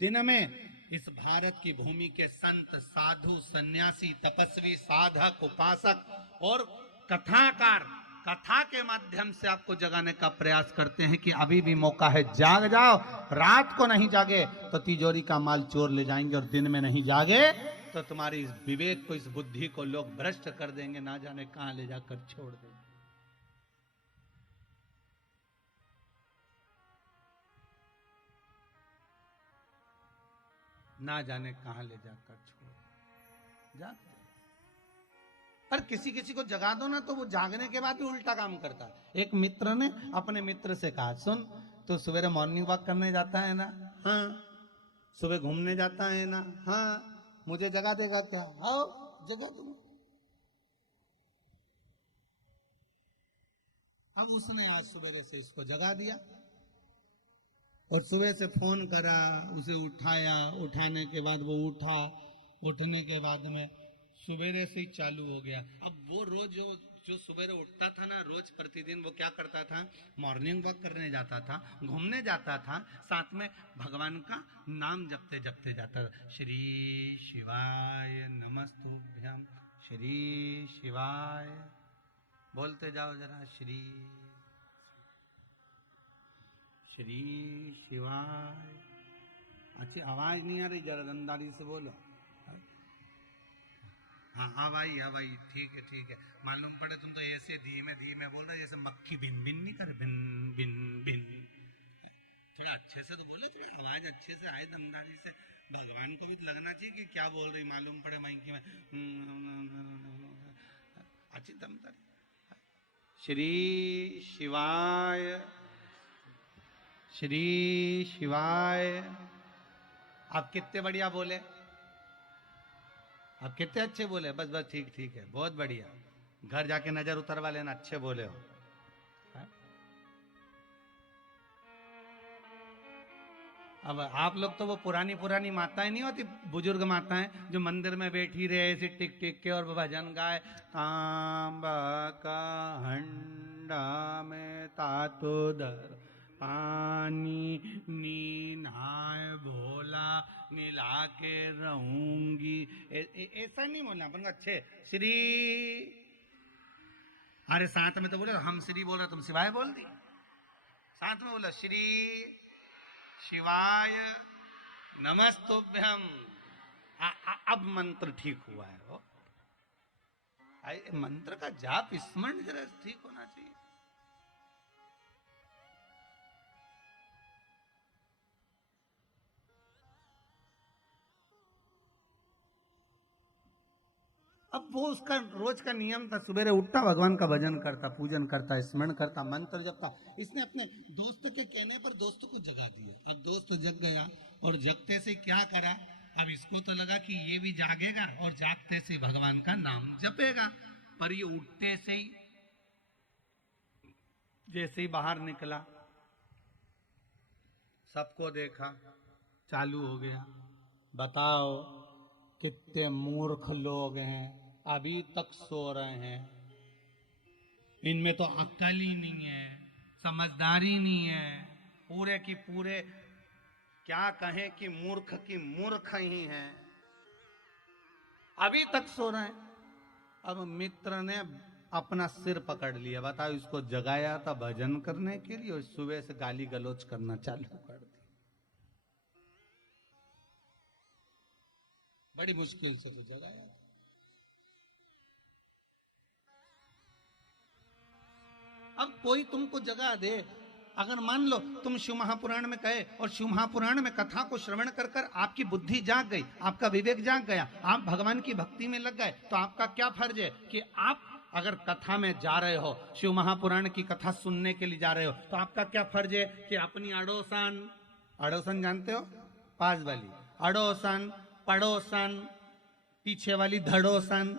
दिन में इस भारत की भूमि के संत, साधु, सन्यासी, तपस्वी, साधक, उपासक और कथाकार कथा के माध्यम से आपको जगाने का प्रयास करते हैं कि अभी भी मौका है, जाग जाओ। रात को नहीं जागे तो तिजोरी का माल चोर ले जाएंगे, और दिन में नहीं जागे तो तुम्हारी इस विवेक को, इस बुद्धि को लोग भ्रष्ट कर देंगे, ना जाने कहां ले जाकर छोड़ देंगे। ना जाने कहां ले जाकर छोड़ जा। पर किसी किसी को जगा दो ना तो वो जागने के बाद भी उल्टा काम करता है। एक मित्र ने अपने मित्र से कहा, सुन तो सवेरे मॉर्निंग वॉक करने जाता है ना? हाँ। सुबह घूमने जाता है ना? हाँ। मुझे जगा देगा क्या? आओ जगा दूंगा। अब उसने आज सवेरे से इसको जगा दिया और सुबह से फोन करा, उसे उठाया, उठाने के बाद वो उठा, उठने के बाद में सवेरे से ही चालू हो गया। अब वो रोज जो सवेरे उठता था ना, रोज प्रतिदिन वो क्या करता था? मॉर्निंग वॉक करने जाता था, घूमने जाता था, साथ में भगवान का नाम जपते जपते जाता था। श्री शिवाय नमस्तुभ्यं, श्री शिवाय, बोलते जाओ जरा, श्री श्री शिवाय। अच्छी आवाज नहीं आ रही, जरा दमदारी से बोलो। हाँ हाँ भाई, हाँ भाई, ठीक है। मालूम पड़े तुम तो ऐसे धीमे धीमे बोल रहे जैसे मक्खी बिन बिन नहीं कर, बिन बिन बिन। थोड़ा अच्छे से तो बोले, तुम्हें आवाज अच्छे से आए, दमदारी से। भगवान को भी तो लगना चाहिए कि क्या बोल रही, मालूम पड़े माइकी में अच्छी दमदारी। श्री शिवाय, श्री शिवाय। आप कितने बढ़िया बोले, आप कितने अच्छे बोले। बस बस, ठीक है, बहुत बढ़िया। घर जाके नजर उतरवा लेना, अच्छे बोले हो। अब आप लोग तो वो पुरानी माताएं नहीं होती, बुजुर्ग माताएं जो मंदिर में बैठी रहे ऐसे टिक टिक के और भजन गाए, तांबा का हंडा में तातोदर पानी नीनाए भोला मिला के रहूंगी, ऐसा नहीं बोलना अपन को। अच्छे श्री, अरे साथ में तो बोले, हम श्री बोल रहे तुम शिवाय बोल दी। साथ में बोला श्री शिवाय नमस्तुभ्यम। अब मंत्र ठीक हुआ है। वो मंत्र का जाप स्मरण जरा ठीक होना चाहिए। अब वो उसका रोज का नियम था, सुबह उठता, भगवान का भजन करता, पूजन करता, स्मरण करता, मंत्र जपता। इसने अपने दोस्त के कहने पर दोस्त को जगा दिया। अब दोस्त जग गया और जगते से क्या करा, अब इसको तो लगा कि ये भी जागेगा और जागते से भगवान का नाम जपेगा। पर ये उठते से ही जैसे ही बाहर निकला, सबको देखा, चालू हो गया। बताओ कितने मूर्ख लोग हैं, अभी तक सो रहे हैं। इनमें तो अक्ल ही नहीं है, समझदारी नहीं है, पूरे की पूरे क्या कहें कि मूर्ख की मूर्ख ही हैं, अभी तक सो रहे हैं। अब मित्र ने अपना सिर पकड़ लिया। बताओ, इसको जगाया था भजन करने के लिए और सुबह से गाली गलौज करना चालू कर दी। बड़ी मुश्किल से तो जगाया था। अब कोई तुमको जगा दे, अगर मान लो तुम शिव महापुराण में कहे और शिव महापुराण में कथा को श्रवण कर कर आपकी बुद्धि जाग गई, आपका विवेक जाग गया, आप भगवान की भक्ति में लग गए, तो आपका क्या फर्ज है कि आप अगर कथा में जा रहे हो, शिव महापुराण की कथा सुनने के लिए जा रहे हो, तो आपका क्या फर्ज है कि अपनी अड़ोसन, अड़ोसन जानते हो, पास वाली अड़ोसन, पड़ोसन, पीछे वाली धड़ोसन,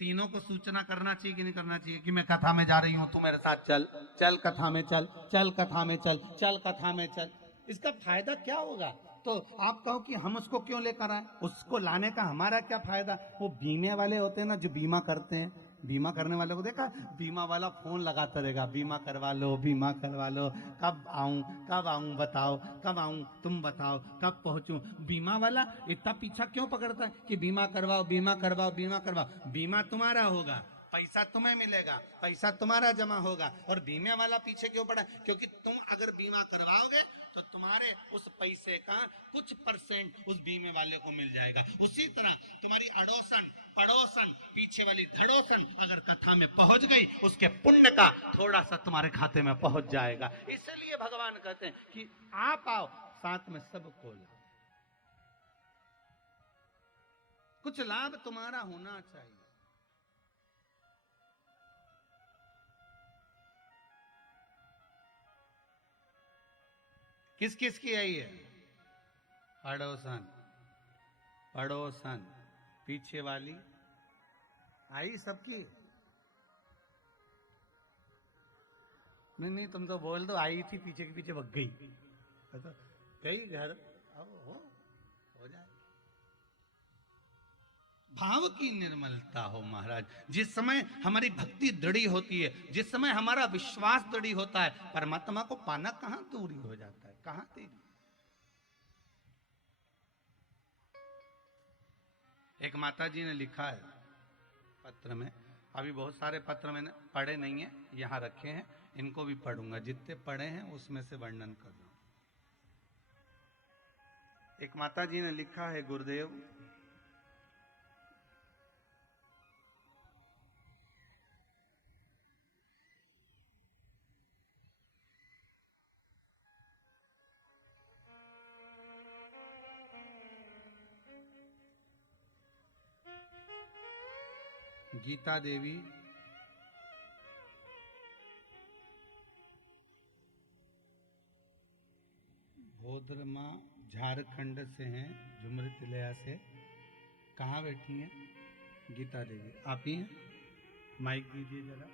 तीनों को सूचना करना चाहिए कि नहीं करना चाहिए कि मैं कथा में जा रही हूं, तू मेरे साथ चल, चल कथा में चल, चल कथा में चल, चल कथा में चल। इसका फायदा क्या होगा? तो आप कहो कि हम उसको क्यों लेकर आए, उसको लाने का हमारा क्या फायदा? वो बीमे वाले होते हैं ना, जो बीमा करते हैं, बीमा करने वाले को देखा, बीमा वाला फोन लगाता रहेगा, बीमा करवा लो, बीमा करवा लो, कब आऊं बताओ, कब आऊं तुम बताओ, कब पहुंचूं। बीमा वाला इतना पीछा क्यों पकड़ता है कि बीमा करवाओ, बीमा करवाओ, बीमा करवाओ। बीमा तुम्हारा होगा, पैसा तुम्हें मिलेगा, पैसा तुम्हारा जमा होगा, और बीमे वाला पीछे क्यों पड़ा? क्योंकि तुम अगर बीमा करवाओगे तो तुम्हारे उस पैसे का कुछ % उस बीमे वाले को मिल जाएगा। उसी तरह तुम्हारी अड़ोसन, पड़ोसन, पीछे वाली धड़ोसन अगर कथा में पहुंच गई, उसके पुण्य का थोड़ा सा तुम्हारे खाते में पहुंच जाएगा। इसलिए भगवान कहते हैं कि आप आओ, साथ में सबको लाभ। कुछ लाभ तुम्हारा होना चाहिए। किस किस की आई है? पड़ोसन, पड़ोसन, पीछे वाली आई सबकी? नहीं नहीं, तुम तो बोल दो आई थी, पीछे के पीछे भग गई। तो गई घर, अब हो जाए। भाव की निर्मलता हो महाराज। जिस समय हमारी भक्ति दृढ़ी होती है, जिस समय हमारा विश्वास दृढ़ी होता है, परमात्मा को पाना कहां दूरी हो जाता है, कहां तेरी। एक माता जी ने लिखा है पत्र में, अभी बहुत सारे पत्र मैंने पढ़े नहीं है, यहां रखे हैं, इनको भी पढ़ूंगा, जितने पढ़े हैं उसमें से वर्णन कर रहा हूं। एक माता जी ने लिखा है, गुरुदेव गीता देवी भोदरमा झारखंड से हैं, झुमरी तिलया से। कहाँ बैठी हैं? गीता देवी आप ही हैं? माइक दीजिए जरा।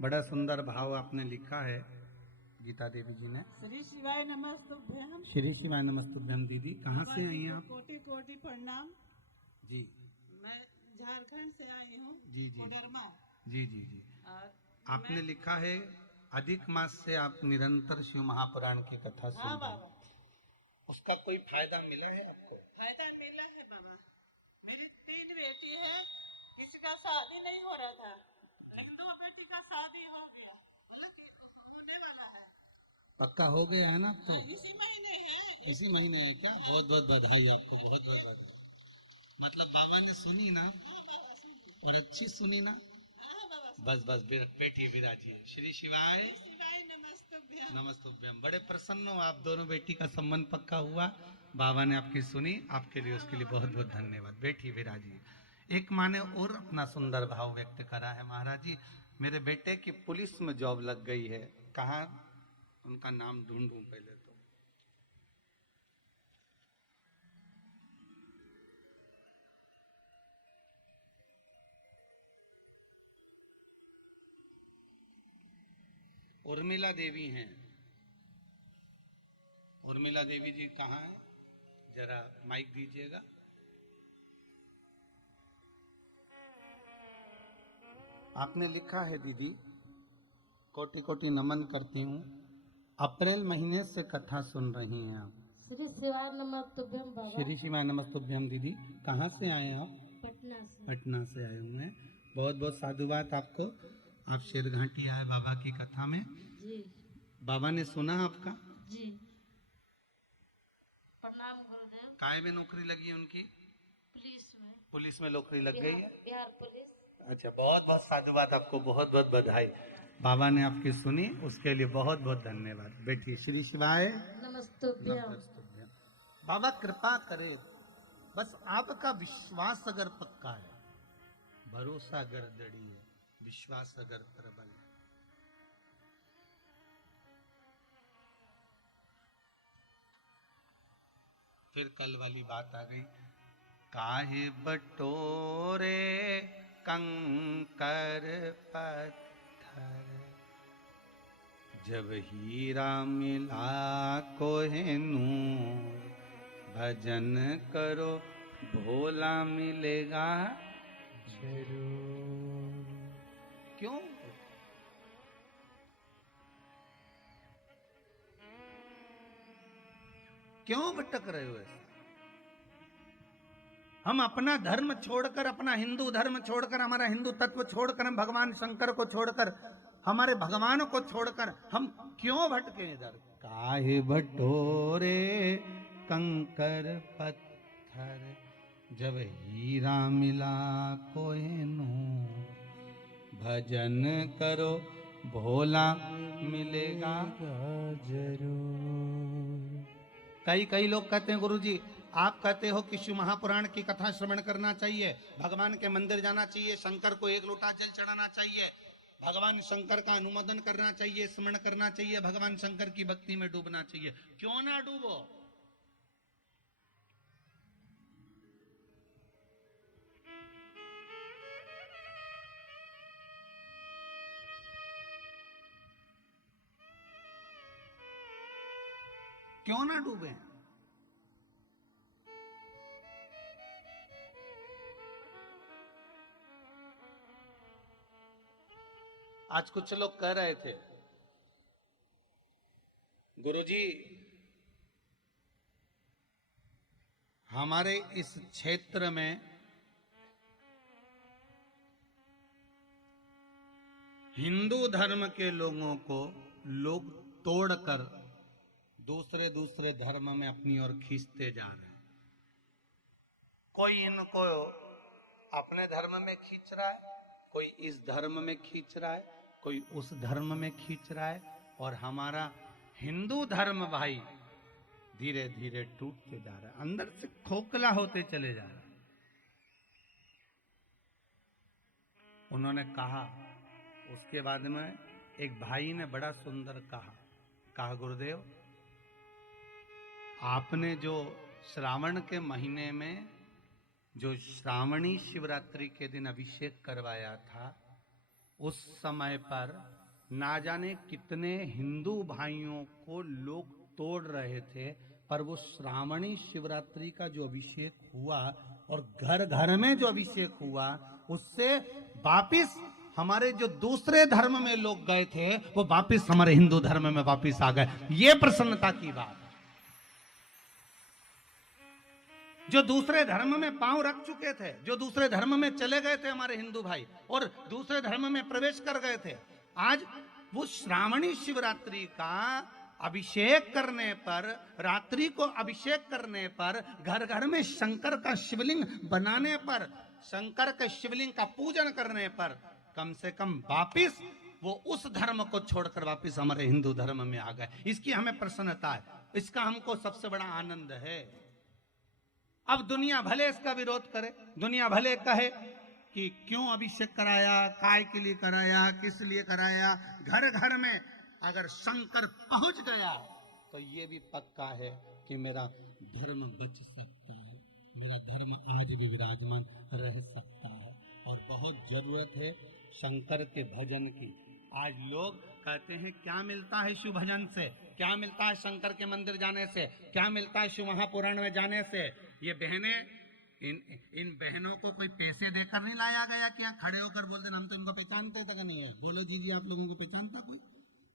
बड़ा सुंदर भाव आपने लिखा है गीता देवी जी ने। श्री शिवाय नमस्तुभ्यम। श्री शिवाय नमस्तुभ्यम। दीदी कहाँ से आई हैं आप? कोटि कोटि प्रणाम जी। मैं झारखंड से आई हूँ। जी जी कोडरमा। जी जी जी। और आपने लिखा है अधिक मास से आप निरंतर शिव महापुराण की कथा सुन हाँ रहे हैं। बाबा, उसका कोई फायदा मिला है आपको? फायदा मिला है बाबा। मेरी 3 बेटी है, इसका शादी नहीं हो रहा था, लेकिन 2 बेटी का शादी हो गया, हालांकि होने वाला है। पक्का हो गया है ना? हाँ, इसी महीने है। इसी महीने है क्या? बहुत बहुत बधाई आपको, बहुत बहुत बधाई। मतलब बाबा ने सुनी ना? हाँ बाबा सुनिए। और अच्छी सुनी ना? हाँ बाबा सुनिए। बस बस बैठिए विराजिए। श्री शिवाय श्री शिवाय नमस्तुभ्यम। नमस्तुभ्यम। बड़े प्रसन्न हो आप, दोनों बेटी का संबंध पक्का हुआ, बाबा ने आपकी सुनी, आपके लिए उसके लिए बहुत बहुत धन्यवाद। बैठिए विराजिए। एक माँ ने और अपना सुंदर भाव व्यक्त करा है, महाराज जी मेरे बेटे की पुलिस में जॉब लग गई है। कहाँ उनका नाम ढूंढूं पहले तो। उर्मिला देवी हैं। उर्मिला देवी जी कहाँ हैं? जरा माइक दीजिएगा। आपने लिखा है दीदी, कोटि कोटि नमन करती हूँ, अप्रैल महीने से कथा सुन रही हैं आप। श्री शिवाय नमस्तुभ्यम बाबा। श्री शिवाय नमस्तुभ्यम। दीदी कहाँ से आए हैं आप? पटना से। पटना से आए हुए हैं। बहुत बहुत साधुवाद आपको। आप शेरघाटी आए बाबा की कथा में। जी बाबा ने सुना आपका? जी। प्रणाम गुरुदेव। काय में नौकरी लगी है उनकी? पुलिस में। पुलिस में नौकरी लग गई है। बिहार पुलिस। अच्छा, बहुत बहुत साधुवाद आपको, बहुत बहुत बधाई। बाबा ने आपकी सुनी, उसके लिए बहुत बहुत धन्यवाद। बैठिए। श्री शिवाय नमस्तुभ्यम। नमस्तुभ्यम। बाबा कृपा करे, बस आपका विश्वास अगर पक्का है, भरोसा अगर दृढ़ है, विश्वास अगर प्रबल है, फिर कल वाली बात आ गई, काहे बटोरे कंकर पत्थर, जब हीरा मिला कोहिनूर, भजन करो भोला मिलेगा जरूर। क्यों? क्यों भटक रहे हो ऐसा? हम अपना धर्म छोड़कर, अपना हिंदू धर्म छोड़कर, हमारा हिंदू तत्व छोड़कर, हम भगवान शंकर को छोड़कर हमारे भगवान को छोड़कर हम क्यों भटके इधर? काहे बटोरे कंकर पत्थर, जब हीरा मिला कोहेनू, भजन करो भोला मिलेगा जरूर। कई लोग कहते हैं गुरुजी आप कहते हो कि शिव महापुराण की कथा श्रवण करना चाहिए, भगवान के मंदिर जाना चाहिए, शंकर को एक लोटा जल चढ़ाना चाहिए, भगवान शंकर का अनुमोदन करना चाहिए, स्मरण करना चाहिए, भगवान शंकर की भक्ति में डूबना चाहिए। क्यों ना डूबो? क्यों ना डूबे? आज कुछ लोग कह रहे थे गुरुजी हमारे इस क्षेत्र में हिंदू धर्म के लोगों को लोग तोड़कर दूसरे धर्म में अपनी ओर खींचते जा रहे हैं। कोई इनको अपने धर्म में खींच रहा है, कोई इस धर्म में खींच रहा है, कोई उस धर्म में खींच रहा है, और हमारा हिंदू धर्म भाई धीरे धीरे टूटते जा रहा है, अंदर से खोखला होते चले जा रहा है। उन्होंने कहा, उसके बाद में एक भाई ने बड़ा सुंदर कहा गुरुदेव आपने जो श्रावण के महीने में जो श्रावणी शिवरात्रि के दिन अभिषेक करवाया था, उस समय पर ना जाने कितने हिंदू भाइयों को लोग तोड़ रहे थे, पर वो श्रावणी शिवरात्रि का जो अभिषेक हुआ और घर घर में जो अभिषेक हुआ, उससे वापिस हमारे जो दूसरे धर्म में लोग गए थे वो वापिस हमारे हिंदू धर्म में वापिस आ गए। ये प्रसन्नता की बात। जो दूसरे धर्म में पांव रख चुके थे, जो दूसरे धर्म में चले गए थे हमारे हिंदू भाई और दूसरे धर्म में प्रवेश कर गए थे, आज वो श्रावणी शिवरात्रि का अभिषेक करने पर, रात्रि को अभिषेक करने पर, घर घर में शंकर का शिवलिंग बनाने पर, शंकर के शिवलिंग का पूजन करने पर, कम से कम वापिस वो उस धर्म को छोड़कर वापिस हमारे हिंदू धर्म में आ गए। इसकी हमें प्रसन्नता है, इसका हमको सबसे बड़ा आनंद है। अब दुनिया भले इसका विरोध करे, दुनिया भले कहे कि क्यों अभिषेक कराया, काय के लिए कराया, किस लिए कराया। घर घर में अगर शंकर पहुंच गया तो ये भी पक्का है कि मेरा धर्म बच सकता है, मेरा धर्म आज भी विराजमान रह सकता है। और बहुत जरूरत है शंकर के भजन की। आज लोग कहते हैं क्या मिलता है शिव भजन से, क्या मिलता है शंकर के मंदिर जाने से, क्या मिलता है शिव महापुराण में जाने से। ये बहनें, इन बहनों को कोई पैसे देकर नहीं लाया गया कि यहाँ खड़े होकर बोल देना हम तो इनको पहचानते तक नहीं है। बोलो जी कि आप लोगों को पहचानता कोई?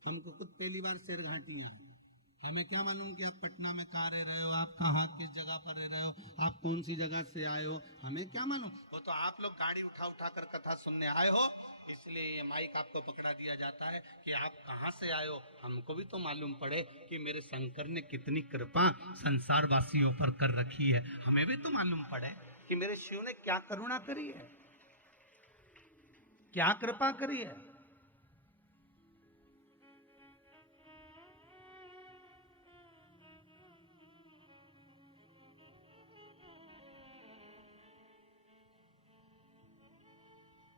हमको खुद पहली बार शेर घाटियाँ, हमें क्या मालूम कि आप पटना में कहाँ रह रहे हो, आप कहाँ किस जगह पर रह रहे हो, आप कौन सी जगह से आए हो, हमें क्या मालूम। वो तो आप लोग गाड़ी उठा उठा कर कथा सुनने आए हो, इसलिए ये माइक आपको पकड़ा दिया जाता है कि आप कहाँ से आए हो। हमको भी तो मालूम पड़े कि मेरे शंकर ने कितनी कृपा संसार वासियों पर कर रखी है। हमें भी तो मालूम पड़े कि मेरे शिव ने क्या करुणा करी है, क्या कृपा करी है।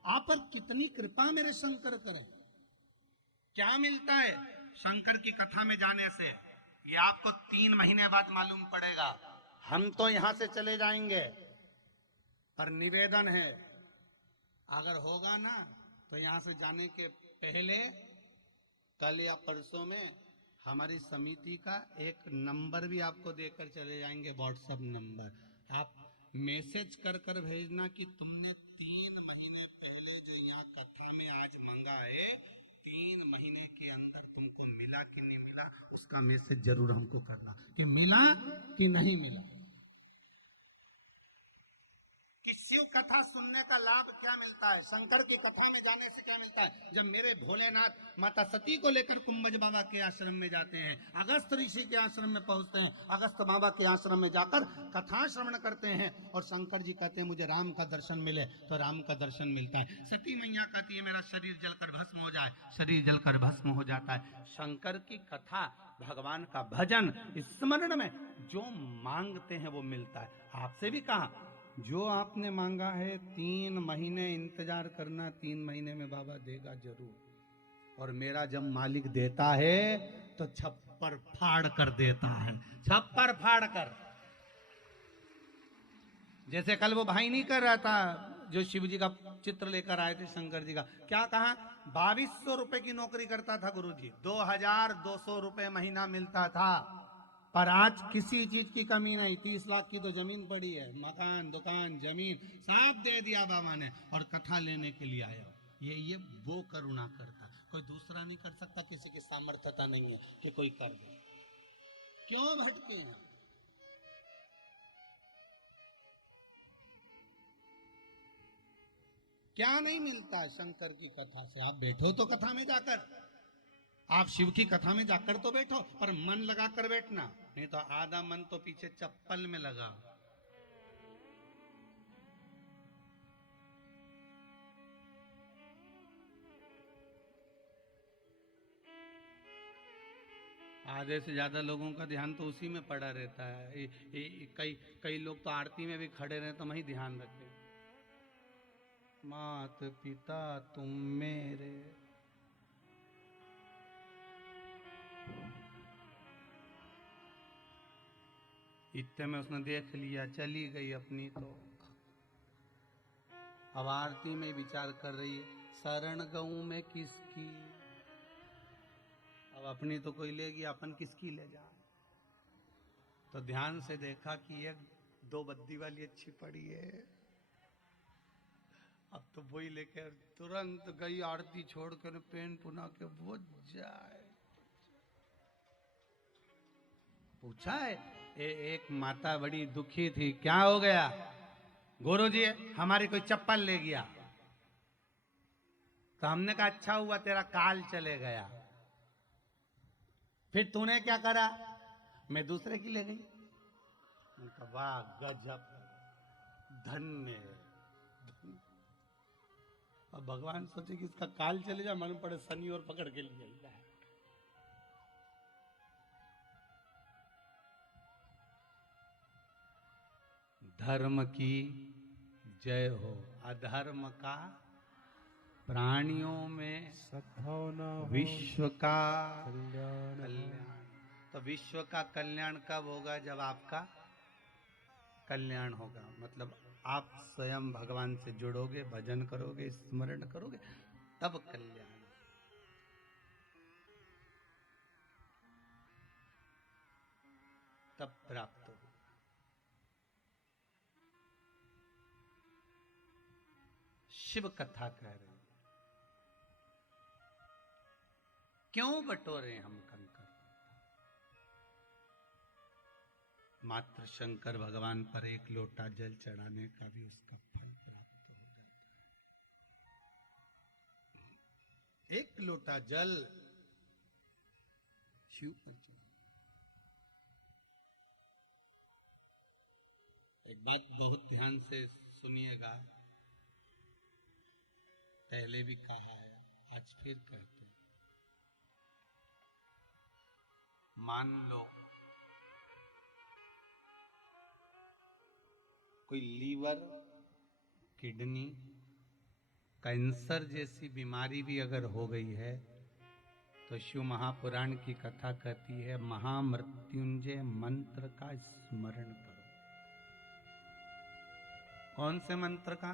आप पर कितनी कृपा मेरे शंकर करें। क्या मिलता है शंकर की कथा में जाने से, ये आपको 3 महीने बाद मालूम पड़ेगा। हम तो यहां से चले जाएंगे, पर निवेदन है अगर होगा ना तो यहां से जाने के पहले कल या परसों में हमारी समिति का एक नंबर भी आपको देकर चले जाएंगे, व्हाट्सएप नंबर। आप मैसेज कर कर भेजना कि तुमने 3 महीने पहले जो यहाँ कथा में आज मंगा है, 3 महीने के अंदर तुमको मिला कि नहीं मिला, उसका मैसेज जरूर हमको करना कि मिला कि नहीं मिला। कि शिव कथा सुनने का लाभ क्या मिलता है, शंकर की कथा में जाने से क्या मिलता है? जब मेरे भोलेनाथ माता सती को लेकर कुंभज बाबा के आश्रम में जाते हैं, अगस्त ऋषि के आश्रम में पहुंचते हैं, अगस्त बाबा के आश्रम में जाकर कथा श्रवण करते हैं और शंकर जी कहते हैं मुझे राम का दर्शन मिले, तो राम का दर्शन मिलता है। सती मैया कहती है मेरा शरीर जलकर भस्म हो जाए, शरीर जलकर भस्म हो जाता है। शंकर की कथा, भगवान का भजन, स्मरण में जो मांगते हैं वो मिलता है। आपसे भी कहा जो आपने मांगा है 3 महीने इंतजार करना, 3 महीने में बाबा देगा जरूर। और मेरा जब मालिक देता है तो छप्पर फाड़ कर देता है, छप्पर फाड़ कर। जैसे कल वो भाई नहीं कर रहा था जो शिव जी का चित्र लेकर आए थे शंकर जी का, क्या कहा? 2200 रुपए की नौकरी करता था गुरुजी, 2200 रुपए महीना मिलता था, पर आज किसी चीज की कमी नहीं। 30 लाख की तो जमीन पड़ी है, मकान, दुकान, जमीन सब दे दिया बाबा ने, और कथा लेने के लिए आया। ये वो करुणा करता, कोई दूसरा नहीं कर सकता, किसी की सामर्थ्यता नहीं है कि कोई कर दे। क्यों भटके हैं? क्या नहीं मिलता है शंकर की कथा से? आप बैठो तो कथा में जाकर, आप शिव की कथा में जाकर तो बैठो, पर मन लगा कर बैठना, नहीं तो आधा मन तो पीछे चप्पल में लगा। आधे से ज्यादा लोगों का ध्यान तो उसी में पड़ा रहता है। कई लोग तो आरती में भी खड़े रहे तो वही ध्यान रखे, मात पिता तुम मेरे। इतने में उसने देख लिया, चली गई अपनी। तो अब आरती में विचार कर रही है, शरण गऊ में किसकी, अब अपनी तो कोई लेगी, अपन किसकी ले जा। तो ध्यान से देखा कि एक 2 बद्दी वाली अच्छी पड़ी है, अब तो वही लेकर तुरंत गई, आरती छोड़कर पेन पुना के बुझ जाए। पूछा है एक माता बड़ी दुखी थी, क्या हो गया? गुरुजी हमारी कोई चप्पल ले गया। तो हमने कहा अच्छा हुआ तेरा काल चले गया। फिर तूने क्या करा? मैं दूसरे की ले गई। उनका वाह गजब, धन्य। अब भगवान सोचे कि इसका काल चले जाए, मालूम पड़े शनि और पकड़ के लिए जाए। धर्म की जय हो, अधर्म का प्राणियों में सद्भावना, विश्व का कल्याण। तो विश्व का कल्याण कब होगा? जब आपका कल्याण होगा, मतलब आप स्वयं भगवान से जुड़ोगे, भजन करोगे, स्मरण करोगे, तब कल्याण। तब प्राप्त होगा। शिव कथा कह रहे हैं, क्यों बटोरे हम कंकर? मात्र शंकर भगवान पर एक लोटा जल चढ़ाने का भी उसका फल प्राप्त हो जाता है। एक लोटा जल शिव पर चढ़ा। एक बात बहुत ध्यान से सुनिएगा, पहले भी कहा है, आज फिर कहते हैं। मान लो कोई लीवर, किडनी, कैंसर जैसी बीमारी भी अगर हो गई है, तो शिव महापुराण की कथा कहती है महामृत्युंजय मंत्र का स्मरण करो। कौन से मंत्र का?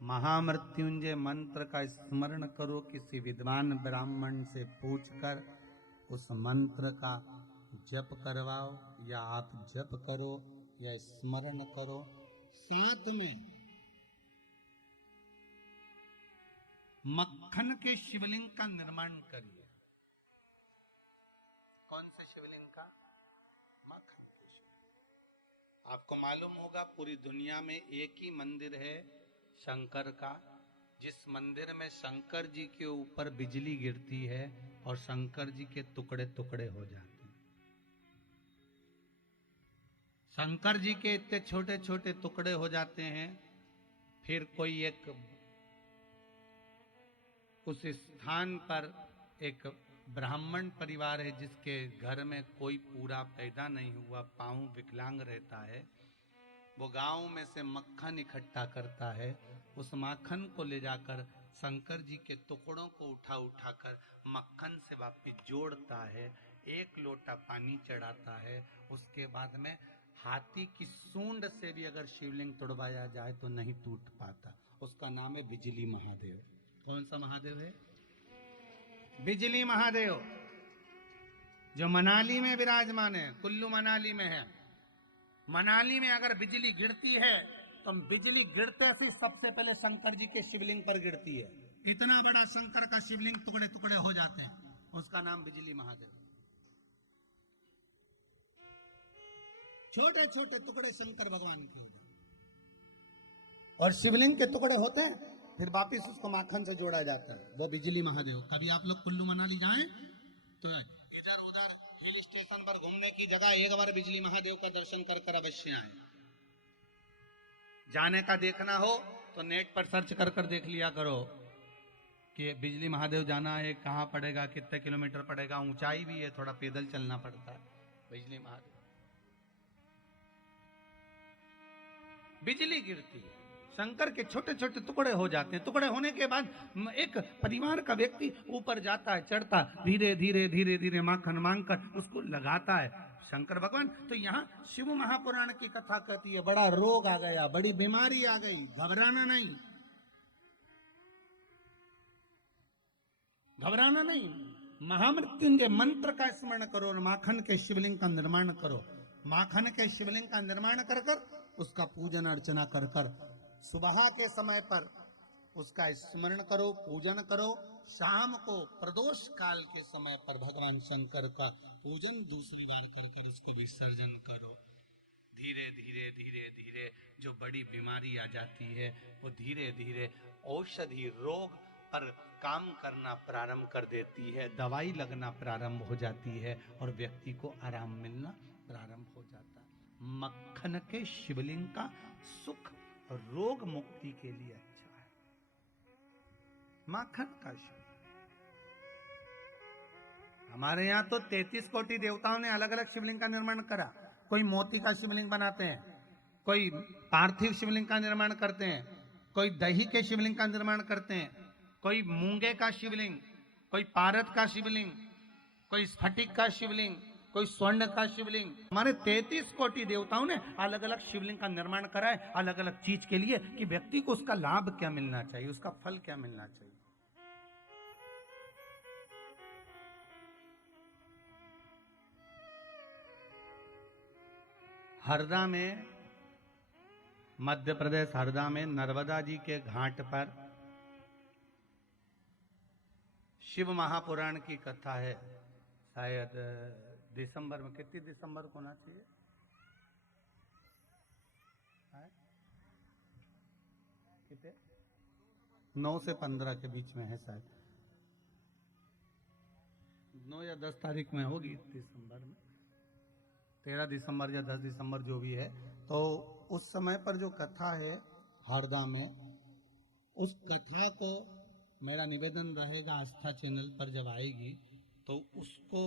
महामृत्युंजय मंत्र का स्मरण करो। किसी विद्वान ब्राह्मण से पूछकर उस मंत्र का जप करवाओ, या आप जप करो या स्मरण करो। साथ में मक्खन के शिवलिंग का निर्माण करिए। कौन से शिवलिंग का? मक्खन के शिवलिंग। आपको मालूम होगा पूरी दुनिया में एक ही मंदिर है शंकर का, जिस मंदिर में शंकर जी के ऊपर बिजली गिरती है और शंकर जी के टुकड़े टुकड़े हो जाते हैं। शंकर जी के इतने छोटे छोटे टुकड़े हो जाते हैं। फिर कोई एक उस स्थान पर एक ब्राह्मण परिवार है जिसके घर में कोई पूरा पैदा नहीं हुआ, पांव विकलांग रहता है। वो गांव में से मक्खन इकट्ठा करता है, उस माखन को ले जाकर शंकर जी के टुकड़ों को उठा उठाकर मक्खन से वापिस जोड़ता है, एक लोटा पानी चढ़ाता है। उसके बाद में हाथी की सूंड से भी अगर शिवलिंग तोड़वाया जाए तो नहीं टूट पाता। उसका नाम है बिजली महादेव। कौन सा महादेव है? बिजली महादेव, जो मनाली में विराजमान है। कुल्लू मनाली में है। मनाली में अगर बिजली गिरती है तो बिजली गिरते से सबसे पहले शंकर जी के शिवलिंग पर गिरती है। इतना बड़ा शंकर का शिवलिंग टुकड़े टुकड़े हो जाते हैं। उसका नाम बिजली महादेव। छोटे छोटे टुकड़े शंकर भगवान के हो जाते और शिवलिंग के टुकड़े होते हैं, फिर वापिस उसको माखन से जोड़ा जाता है। वो बिजली महादेव। कभी आप लोग कुल्लू मनाली जाएं तो इधर उधर हिल स्टेशन पर घूमने की जगह एक बार बिजली महादेव का दर्शन कर कर अवश्य आए। जाने का देखना हो तो नेट पर सर्च कर कर देख लिया करो कि बिजली महादेव जाना है, कहाँ पड़ेगा, कितने किलोमीटर पड़ेगा, ऊंचाई भी है, थोड़ा पैदल चलना पड़ता है। बिजली महादेव, बिजली गिरती है, शंकर के छोटे छोटे टुकड़े हो जाते हैं। टुकड़े होने के बाद एक परिवार का व्यक्ति ऊपर जाता है, चढ़ता, धीरे धीरे धीरे धीरे माखन मांगकर उसको लगाता है शंकर भगवान। तो यहाँ शिव महापुराण की कथा कहती है, बड़ा रोग आ गया, बड़ी बीमारी आ गई, घबराना नहीं, घबराना नहीं। महामृत्युंजय मंत्र का स्मरण करो और माखन के शिवलिंग का निर्माण करो। माखन के शिवलिंग का निर्माण कर कर उसका पूजन अर्चना कर कर सुबह के समय पर उसका स्मरण करो, पूजन करो। शाम को प्रदोष काल के समय पर भगवान शंकर का पूजन दूसरी बार कर कर उसको विसर्जन करो। धीरे धीरे धीरे धीरे जो बड़ी बीमारी आ जाती है वो धीरे धीरे औषधि रोग पर काम करना प्रारंभ कर देती है, दवाई लगना प्रारंभ हो जाती है और व्यक्ति को आराम मिलना प्रारंभ हो जाता है। मक्खन के शिवलिंग का सुख रोग मुक्ति के लिए अच्छा है। माखन का शिवलिंग। हमारे यहाँ तो 33 कोटि देवताओं ने अलग अलग शिवलिंग का निर्माण करा। कोई मोती का शिवलिंग बनाते हैं, कोई पार्थिव शिवलिंग का निर्माण करते हैं, कोई दही के शिवलिंग का निर्माण करते हैं, कोई मूंगे का शिवलिंग, कोई पारद का शिवलिंग, कोई स्फटिक का शिवलिंग, कोई स्वर्ण का शिवलिंग। हमारे 33 कोटि देवताओं ने अलग अलग शिवलिंग का निर्माण करा है, अलग अलग चीज के लिए कि व्यक्ति को उसका लाभ क्या मिलना चाहिए, उसका फल क्या मिलना चाहिए। हरदा में, मध्य प्रदेश हरदा में नर्मदा जी के घाट पर शिव महापुराण की कथा है। शायद दिसंबर में, कितनी दिसंबर को होना चाहिए? कितने? 9 से 15 के बीच में है शायद। 9 या 10 तारीख में होगी दिसंबर में, 13 दिसंबर या 10 दिसंबर जो भी है। तो उस समय पर जो कथा है हरदा में, उस कथा को मेरा निवेदन रहेगा आस्था चैनल पर जब आएगी तो उसको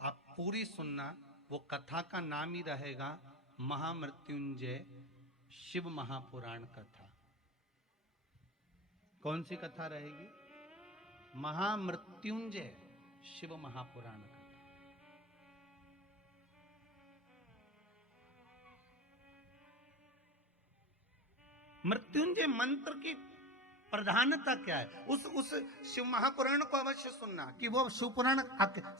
आप पूरी सुनना। वो कथा का नाम ही रहेगा महामृत्युंजय शिव महापुराण कथा। कौन सी कथा रहेगी? महामृत्युंजय शिव महापुराण कथा। मृत्युंजय मंत्र की प्रधानता क्या है। उस शिव महापुराण को अवश्य सुनना कि वो शिव पुराण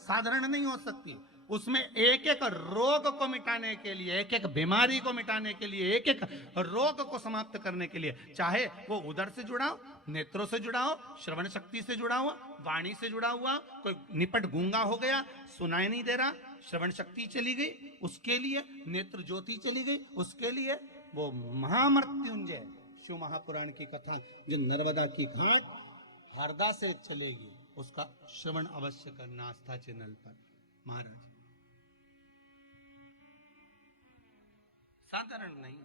साधारण नहीं हो सकती। उसमें एक एक रोग को मिटाने के लिए, एक एक बीमारी को मिटाने के लिए, एक एक रोग को समाप्त करने के लिए, चाहे वो उदर से जुड़ा हो, नेत्रों से जुड़ा हो, श्रवण शक्ति से जुड़ा हुआ, वाणी से जुड़ा हुआ, कोई निपट गूंगा हो गया, सुनाई नहीं दे रहा, श्रवण शक्ति चली गई, उसके लिए नेत्र ज्योति चली गई, उसके लिए वो महामृत्युंजय शिव महापुराण की कथा जो नर्मदा की घाट हरदा से चलेगी, उसका श्रवण अवश्य करना आस्था चैनल पर। महाराज साधारण नहीं।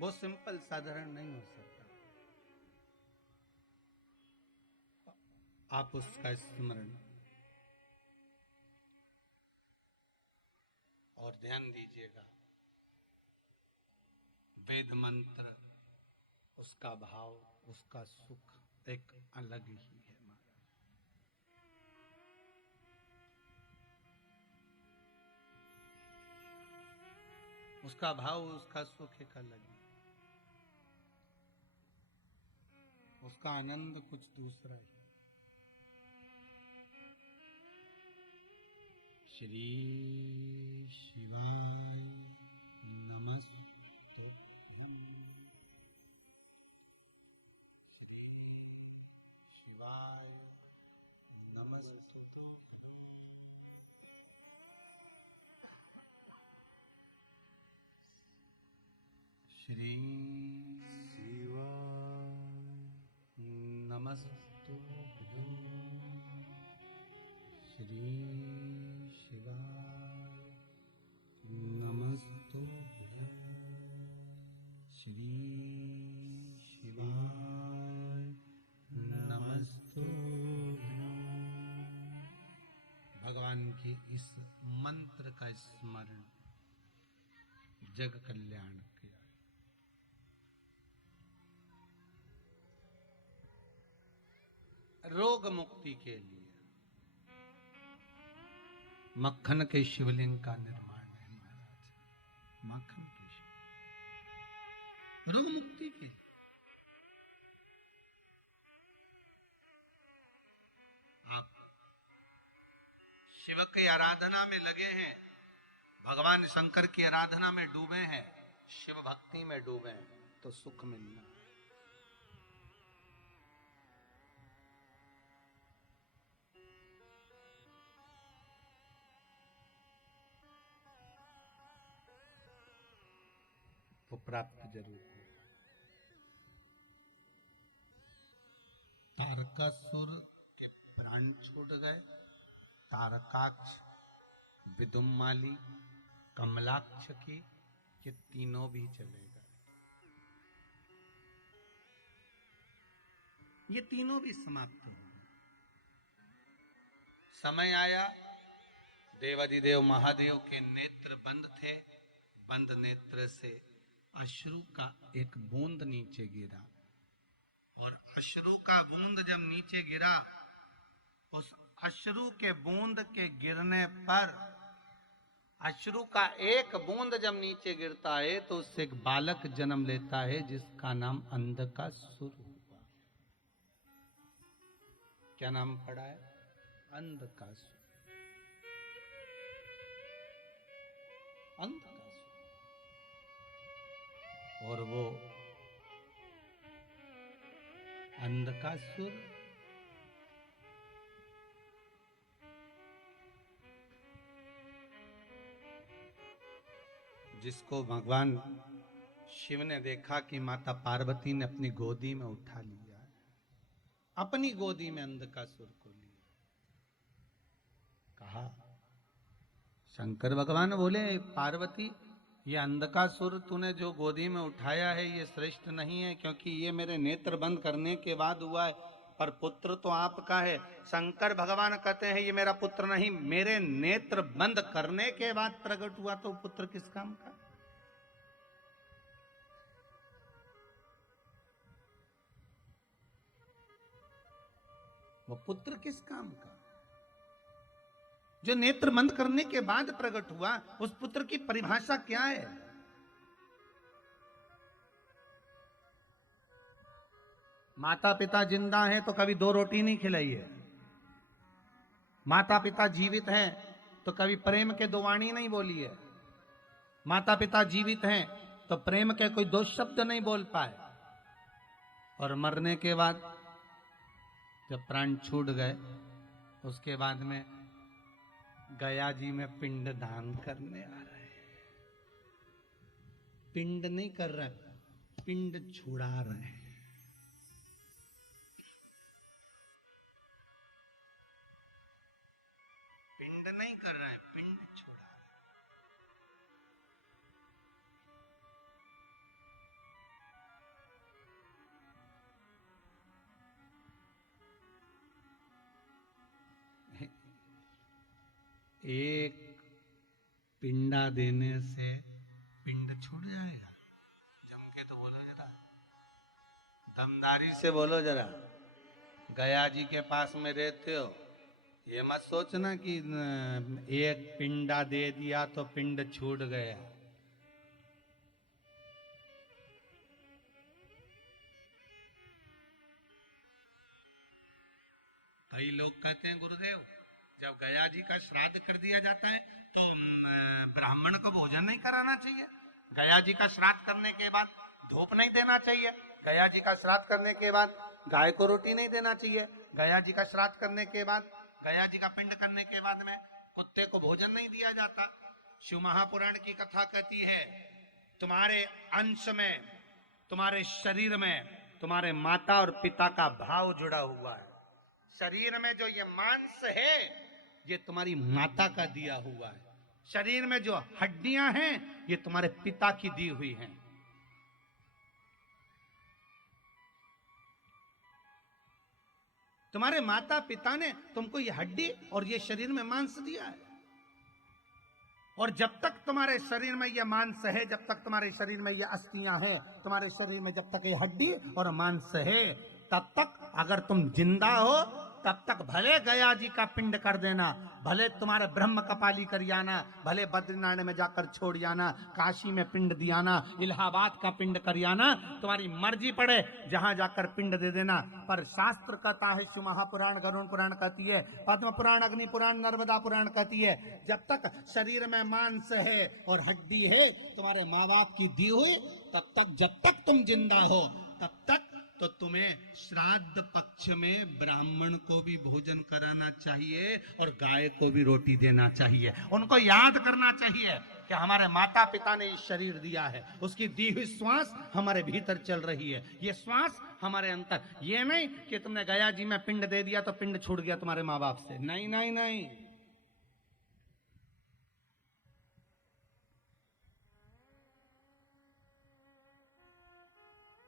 वो सिंपल साधारण नहीं हो सकता। आप उसका स्मरण और ध्यान दीजिएगा। वेद मंत्र, उसका भाव, उसका सुख एक अलग ही है महाराज। उसका भाव, उसका सुख एक अलग ही, उसका आनंद कुछ दूसरा ही। श्री शिवाय नमस्तुभ्यं। श्री शिवाय नमस्तुभ्यं। श्री शिवाय नमस्तुभ्यं। श्री शिवाय नमस्तुभ्यं। श्री शिवाय नमस्तुभ्यं। भगवान के इस मंत्र का स्मरण जग कल्याण के, रोग मुक्ति के लिए मक्खन के शिवलिंग का निर्माण है महाराज। मक्खन के शिवलिंग रोग मुक्ति के लिए। आप शिव की आराधना में लगे हैं, भगवान शंकर की आराधना में डूबे हैं, शिव भक्ति में डूबे हैं, तो सुख मिलना। वो प्राप्त जरूर हो। तारकासुर के प्राण छोड़ गए। तारकाक्ष, विदुम्माली, कमलाक्ष की, ये तीनों भी चले गए। ये तीनों भी समाप्त हो गए। समय आया, देवाधिदेव महादेव के नेत्र बंद थे, बंद नेत्र से अश्रु का एक बूंद नीचे गिरा, और अश्रु का बूंद जब नीचे गिरा, उस अश्रु के बूंद के गिरने पर, अश्रु का एक बूंद जब नीचे गिरता है तो उससे एक बालक जन्म लेता है जिसका नाम अंधकासुर हुआ। क्या नाम पड़ा है? अंधकासुर। अंधकासुर। और वो अंधकासुर जिसको भगवान शिव ने देखा कि माता पार्वती ने अपनी गोदी में उठा लिया, अपनी गोदी में अंधकासुर को लिया, कहा, शंकर भगवान बोले, पार्वती ये अंधकासुर तूने जो गोदी में उठाया है ये श्रेष्ठ नहीं है, क्योंकि ये मेरे नेत्र बंद करने के बाद हुआ है, पर पुत्र तो आपका है। शंकर भगवान कहते हैं ये मेरा पुत्र नहीं, मेरे नेत्र बंद करने के बाद प्रकट हुआ तो पुत्र किस काम का? वो पुत्र किस काम का? जो नेत्र बंद करने के बाद प्रकट हुआ, उस पुत्र की परिभाषा क्या है? माता पिता जिंदा हैं तो कभी 2 रोटी नहीं खिलाई है। माता पिता जीवित हैं तो कभी प्रेम के 2 वाणी नहीं बोली है। माता पिता जीवित हैं तो प्रेम के कोई 2 शब्द नहीं बोल पाए। और मरने के बाद जब प्राण छूट गए, उसके बाद में गया जी में पिंड दान करने आ रहे हैं। पिंड नहीं कर रहे, पिंड छुड़ा रहे हैं। पिंड नहीं कर रहे, पिंड छुड़ा रहे। एक पिंडा देने से पिंड छूट जाएगा? जम के तो बोलो जरा, दमदारी से बोलो जरा। गया जी के पास में रहते हो, ये मत सोचना कि एक पिंडा दे दिया तो पिंड छूट गया। कई लोग कहते हैं गुरुदेव, जब गया जी का श्राद्ध कर दिया जाता है तो ब्राह्मण को भोजन नहीं कराना चाहिए। गया जी का श्राद्ध करने के बाद धूप नहीं देना चाहिए। गया जी का श्राद्ध करने के बाद गाय को रोटी नहीं देना चाहिए। गया जी का श्राद्ध करने के बाद, गया जी का पिंड करने के बाद में कुत्ते को भोजन नहीं दिया जाता। शिव महापुराण की कथा कहती है, तुम्हारे अंश में, तुम्हारे शरीर में तुम्हारे माता और पिता का भाव जुड़ा हुआ है। शरीर में जो ये मांस है, ये तुम्हारी माता का दिया हुआ है। शरीर में जो हड्डियां हैं, ये तुम्हारे पिता की दी हुई हैं। तुम्हारे माता पिता ने तुमको ये हड्डी और ये शरीर में मांस दिया है। और जब तक तुम्हारे शरीर में ये मांस है, जब तक तुम्हारे शरीर में ये अस्थियां हैं, तुम्हारे शरीर में जब तक ये हड्डी और मांस है, तब तक अगर तुम जिंदा हो, तब तक भले गया जी का पिंड कर देना, भले तुम्हारे ब्रह्म कपाली कर आना, भले बद्रीनारायण में जाकर छोड़ जाना, काशी में पिंड दियाना, इलाहाबाद का पिंड कर आना, तुम्हारी मर्जी पड़े, जहां जाकर पिंड दे देना। पर शास्त्र कहता है, शिव महापुराण, गरुड़ पुराण कहती है, पद्म पुराण, अग्नि पुराण, नर्मदा पुराण कहती है, जब तक शरीर में मांस है और हड्डी है तुम्हारे माँ बाप की दी हुई, तब तक, जब तक तुम जिंदा हो, तब तक तो तुम्हें श्राद्ध पक्ष में ब्राह्मण को भी भोजन कराना चाहिए और गाय को भी रोटी देना चाहिए। उनको याद करना चाहिए कि हमारे माता पिता ने इस शरीर दिया है, उसकी दी हुई श्वास हमारे भीतर चल रही है, ये श्वास हमारे अंतर। ये नहीं कि तुमने गया जी में पिंड दे दिया तो पिंड छूट गया तुम्हारे माँ बाप से। नहीं नहीं नहीं,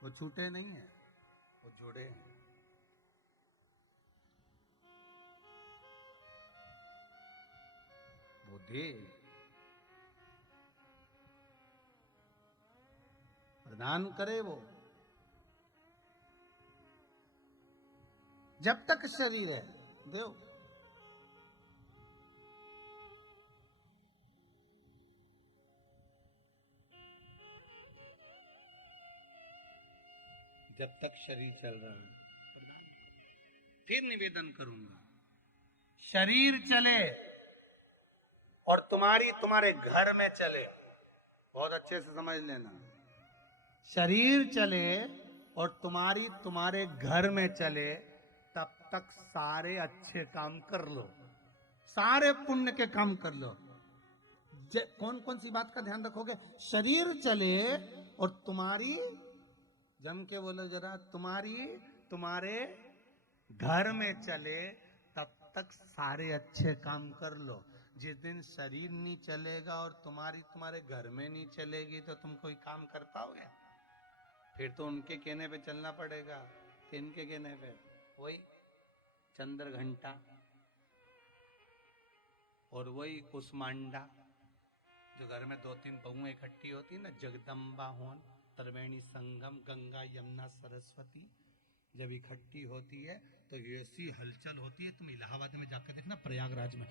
वो छूटे नहीं है, वो जुड़े हैं। वो दे प्रदान करे, वो जब तक शरीर है दो। जब तक शरीर चल रहा है प्रदान करो। फिर निवेदन करूंगा, शरीर चले और तुम्हारे घर में चले, बहुत अच्छे से समझ लेना। शरीर चले और तुम्हारे घर में चले, तब तक सारे अच्छे काम कर लो, सारे पुण्य के काम कर लो। कौन कौन सी बात का ध्यान रखोगे? शरीर चले और तुम्हारी, जम के बोलो जरा, तुम्हारे घर में चले, तब तक सारे अच्छे काम कर लो। जिस दिन शरीर नहीं चलेगा और तुम्हारे घर में नहीं चलेगी, तो तुम कोई काम कर पाओगे? फिर तो उनके कहने पे चलना पड़ेगा। इनके कहने पे वही चंद्र घंटा और वही कुसमांडा, जो घर में 2-3 बहुएं इकट्ठी होती ना, जगदम्बा होन, त्रिवेणी संगम, गंगा यमुना सरस्वती, जब इकट्ठी होती है तो ऐसी हलचल होती है। तुम इलाहाबाद में जाकर देखना, प्रयागराज में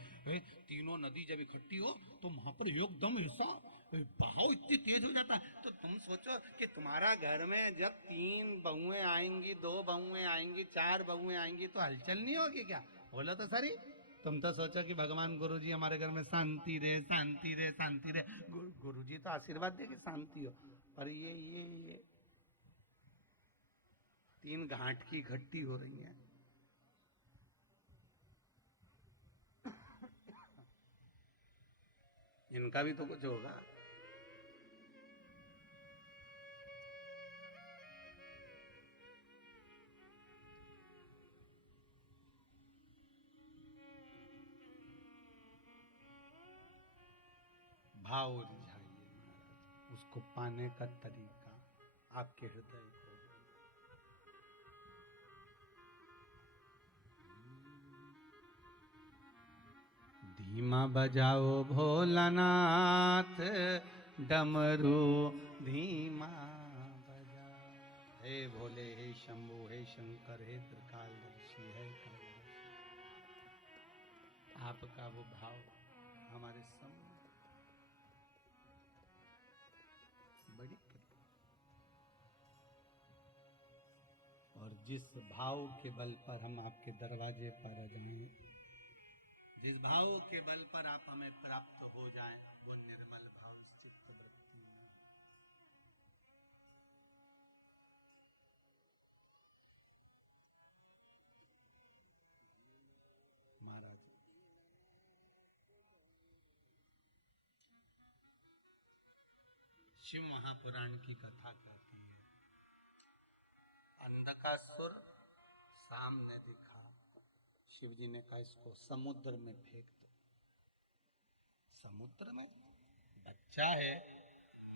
तीनों नदी जब इकट्ठी हो तो वहां पर एकदम ऐसा बहाव इतनी तेज हो जाता है। तो तुम सोचो कि तुम्हारा घर में जब 3 बहुएं आएंगी, 2 बहुएं आएंगी, 4 बहुएं आएंगी तो हलचल नहीं होगी क्या? बोलो तो सरी। तुम तो सोचो कि भगवान गुरु जी हमारे घर में शांति रहे, शांति रहे, शांति रहे। गुरु जी तो आशीर्वाद दे कि शांति हो, पर ये 3 घाट की इकट्ठी हो रही है। इनका भी तो कुछ होगा। भाव रिझाइए महाराज, उसको पाने का तरीका आपके हृदय को। धीमा बजाओ भोलानाथ, डमरू धीमा बजाओ। हे भोले, हे शंभु, हे शंकर, हे त्रिकालदर्शी, हे कैलाश, आपका वो भाव हमारे सामने बड़ी कृपा। और जिस भाव के बल पर हम आपके दरवाजे पर आ जाएं, जिस भाव के बल पर आप हमें प्राप्त हो जाएं, वो निर्मल भाव चित्त वृत्ति में। महाराज, शिव महापुराण की कथा कहती है, अंधकासुर सामने दिखा, शिव जी ने कहा इसको समुद्र में फेंक दो। समुद्र में बच्चा है,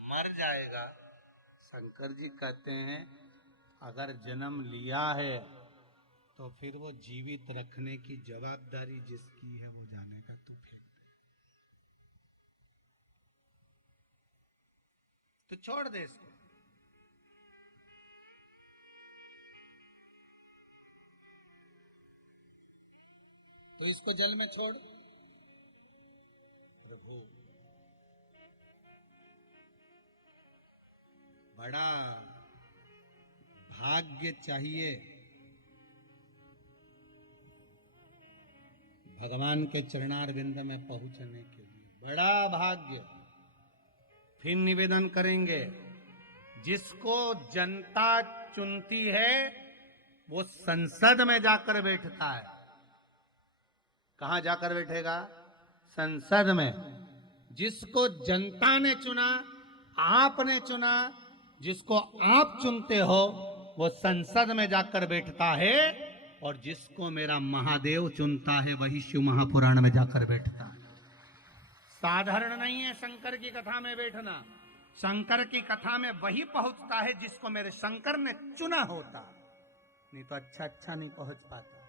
मर जाएगा। शंकर जी कहते हैं अगर जन्म लिया है तो फिर वो जीवित रखने की जवाबदारी जिसकी है वो जानेगा, तो फेंक दे, तो छोड़ दे इसको। तो इसको जल में छोड़। प्रभु बड़ा भाग्य चाहिए भगवान के चरणारविंद में पहुंचने के लिए, बड़ा भाग्य। फिर निवेदन करेंगे, जिसको जनता चुनती है वो संसद में जाकर बैठता है। कहां जाकर बैठेगा? संसद में। जिसको जनता ने चुना, आपने चुना, जिसको आप चुनते हो वो संसद में जाकर बैठता है। और जिसको मेरा महादेव चुनता है वही शिव महापुराण में जाकर बैठता है। साधारण नहीं है शंकर की कथा में बैठना। शंकर की कथा में वही पहुंचता है जिसको मेरे शंकर ने चुना होता, नहीं तो अच्छा नहीं पहुंच पाता।